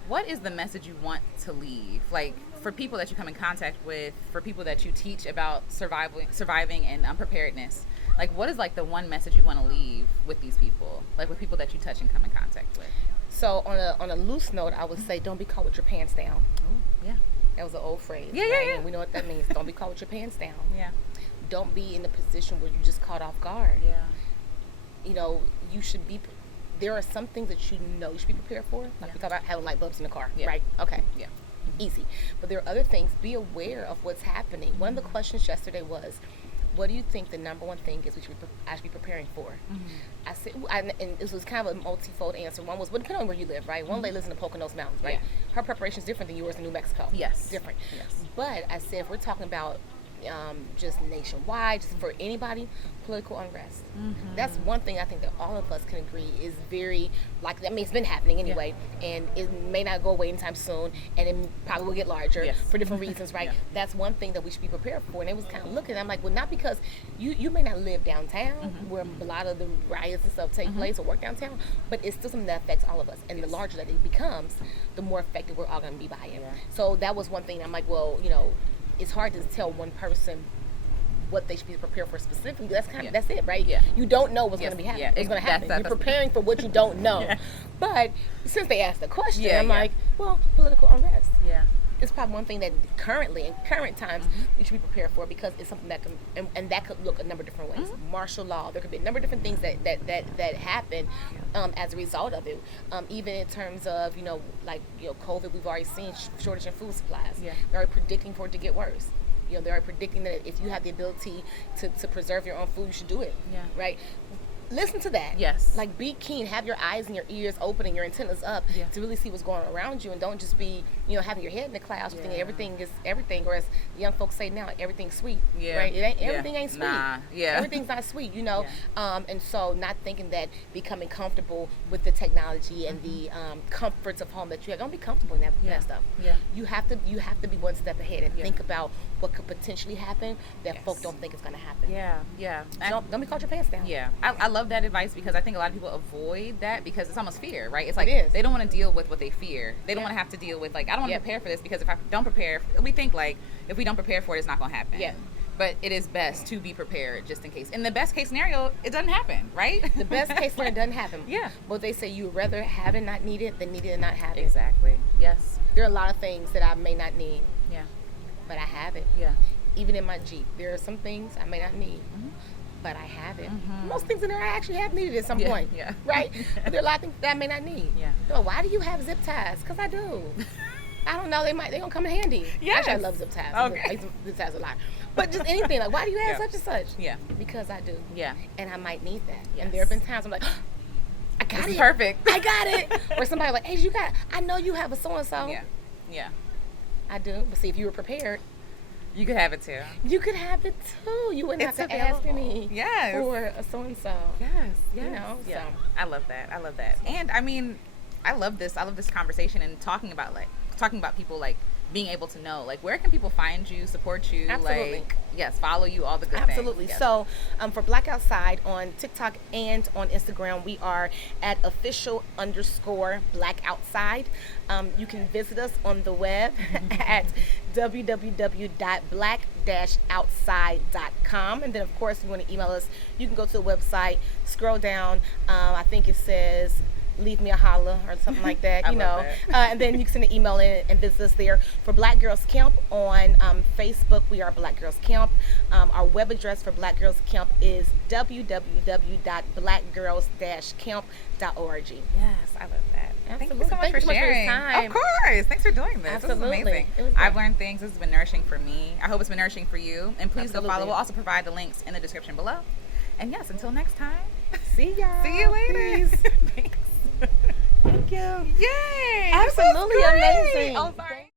what is the message you want to leave? Like, for people that you come in contact with, for people that you teach about surviving and preparedness, like, what is, like, the one message you want to leave with these people? Like, with people that you touch and come in contact with? So, on a loose note, I would say, don't be caught with your pants down. Oh, yeah. That was an old phrase. Yeah, right? yeah, yeah. And we know what that means. Don't be caught with your pants down. Yeah. Don't be in a position where you just caught off guard. Yeah. You should be... There are some things that you should be prepared for. Like we talk about having light bulbs in the car, right? Okay. Yeah. Easy. But there are other things. Be aware of what's happening. One of the questions yesterday was, what do you think the number one thing is I should be preparing for? I said, and this was kind of a multifold answer. One was, depending on where you live, right? One lady lives in the Poconos Mountains, right? Her preparation is different than yours in New Mexico. Yes. Different. Yes. But I said, if we're talking about just nationwide, just for anybody, political unrest. That's one thing I think that all of us can agree is very likely. I mean, it's been happening anyway, and it may not go away anytime soon, and it probably will get larger for different reasons, right? That's one thing that we should be prepared for. And it was kind of looking, I'm like, well, not because you may not live downtown where a lot of the riots and stuff take place or work downtown, but it's still something that affects all of us. And the larger that it becomes, the more effective we're all going to be by it. So that was one thing. I'm like, well, it's hard to tell one person what they should be prepared for specifically. That's that's it, right? You don't know what's going to be happening. What's going to happen. You're preparing for what you don't know. But since they asked the question, I'm like, well, political unrest. It's probably one thing that currently, in current times, you should be prepared for, because it's something that can, and that could look a number of different ways. Martial law, there could be a number of different things that happen as a result of it. Even in terms of, COVID, we've already seen shortage in food supplies. They're predicting for it to get worse. They're predicting that if you have the ability to preserve your own food, you should do it. Right? Listen to that. Like, be keen. Have your eyes and your ears open and your antennas up to really see what's going on around you, and don't just be, having your head in the clouds, thinking everything is everything, or as young folks say now, everything's sweet. Right? Everything ain't sweet. Everything's not sweet, and so not thinking that becoming comfortable with the technology and the comforts of home that you have, don't be comfortable in that stuff. You have to be one step ahead and think about what could potentially happen that folk don't think is going to happen. Don't be caught your pants down. I love that advice, because I think a lot of people avoid that because it's almost fear, right? It's like they don't want to deal with what they fear. They don't want to have to deal with, like, I don't want to prepare for this, because if I don't prepare, we think, like, if we don't prepare for it, it's not going to happen. But it is best to be prepared just in case. In the best case scenario, it doesn't happen, right? The best case scenario doesn't happen. But they say you would rather have it not need it than need it and not have it. Exactly. Yes. There are a lot of things that I may not need. But I have it. Even in my Jeep, there are some things I may not need. But I have it. Most things in there I actually have needed at some point. Right? But there are a lot of things that I may not need. So why do you have zip ties? Because I do. I don't know. They're gonna come in handy. Actually, I love zip ties. I use zip ties a lot. But just anything, like, why do you have such and such? Because I do. And I might need that. And there have been times I'm like, I got it. Perfect. I got it. Or somebody like, hey, I know you have a so and so. Yeah. I do. But see, if you were prepared, You could have it too. You could have it too. You wouldn't have to ask me. Yes. For a so-and-so. Yes. You know? Yeah. So. I love that. And I mean, I love this conversation and talking about people like being able to know, like, where can people find you, support you, Absolutely. like, yes, follow you, all the good Absolutely. things. Yes. So for Black Outside on TikTok and on Instagram, we are at official_Black Outside. You can visit us on the web at www.black-outside.com. And then, of course, if you want to email us, you can go to the website, scroll down. I think it says leave me a holla or something like that, you know. And then you can send an email in and visit us there. For Black Girls Camp on Facebook, we are Black Girls Camp. Our web address for Black Girls Camp is www.blackgirls-camp.org. Yes, I love that. Absolutely. Thank you so much for sharing. For your time. Of course. Thanks for doing this. Absolutely. This is amazing. I've learned things. This has been nourishing for me. I hope it's been nourishing for you. And please go follow. We'll also provide the links in the description below. And yes, until next time. See y'all. See you later. Thanks. Thank you. Yay! Absolutely amazing. Oh, sorry.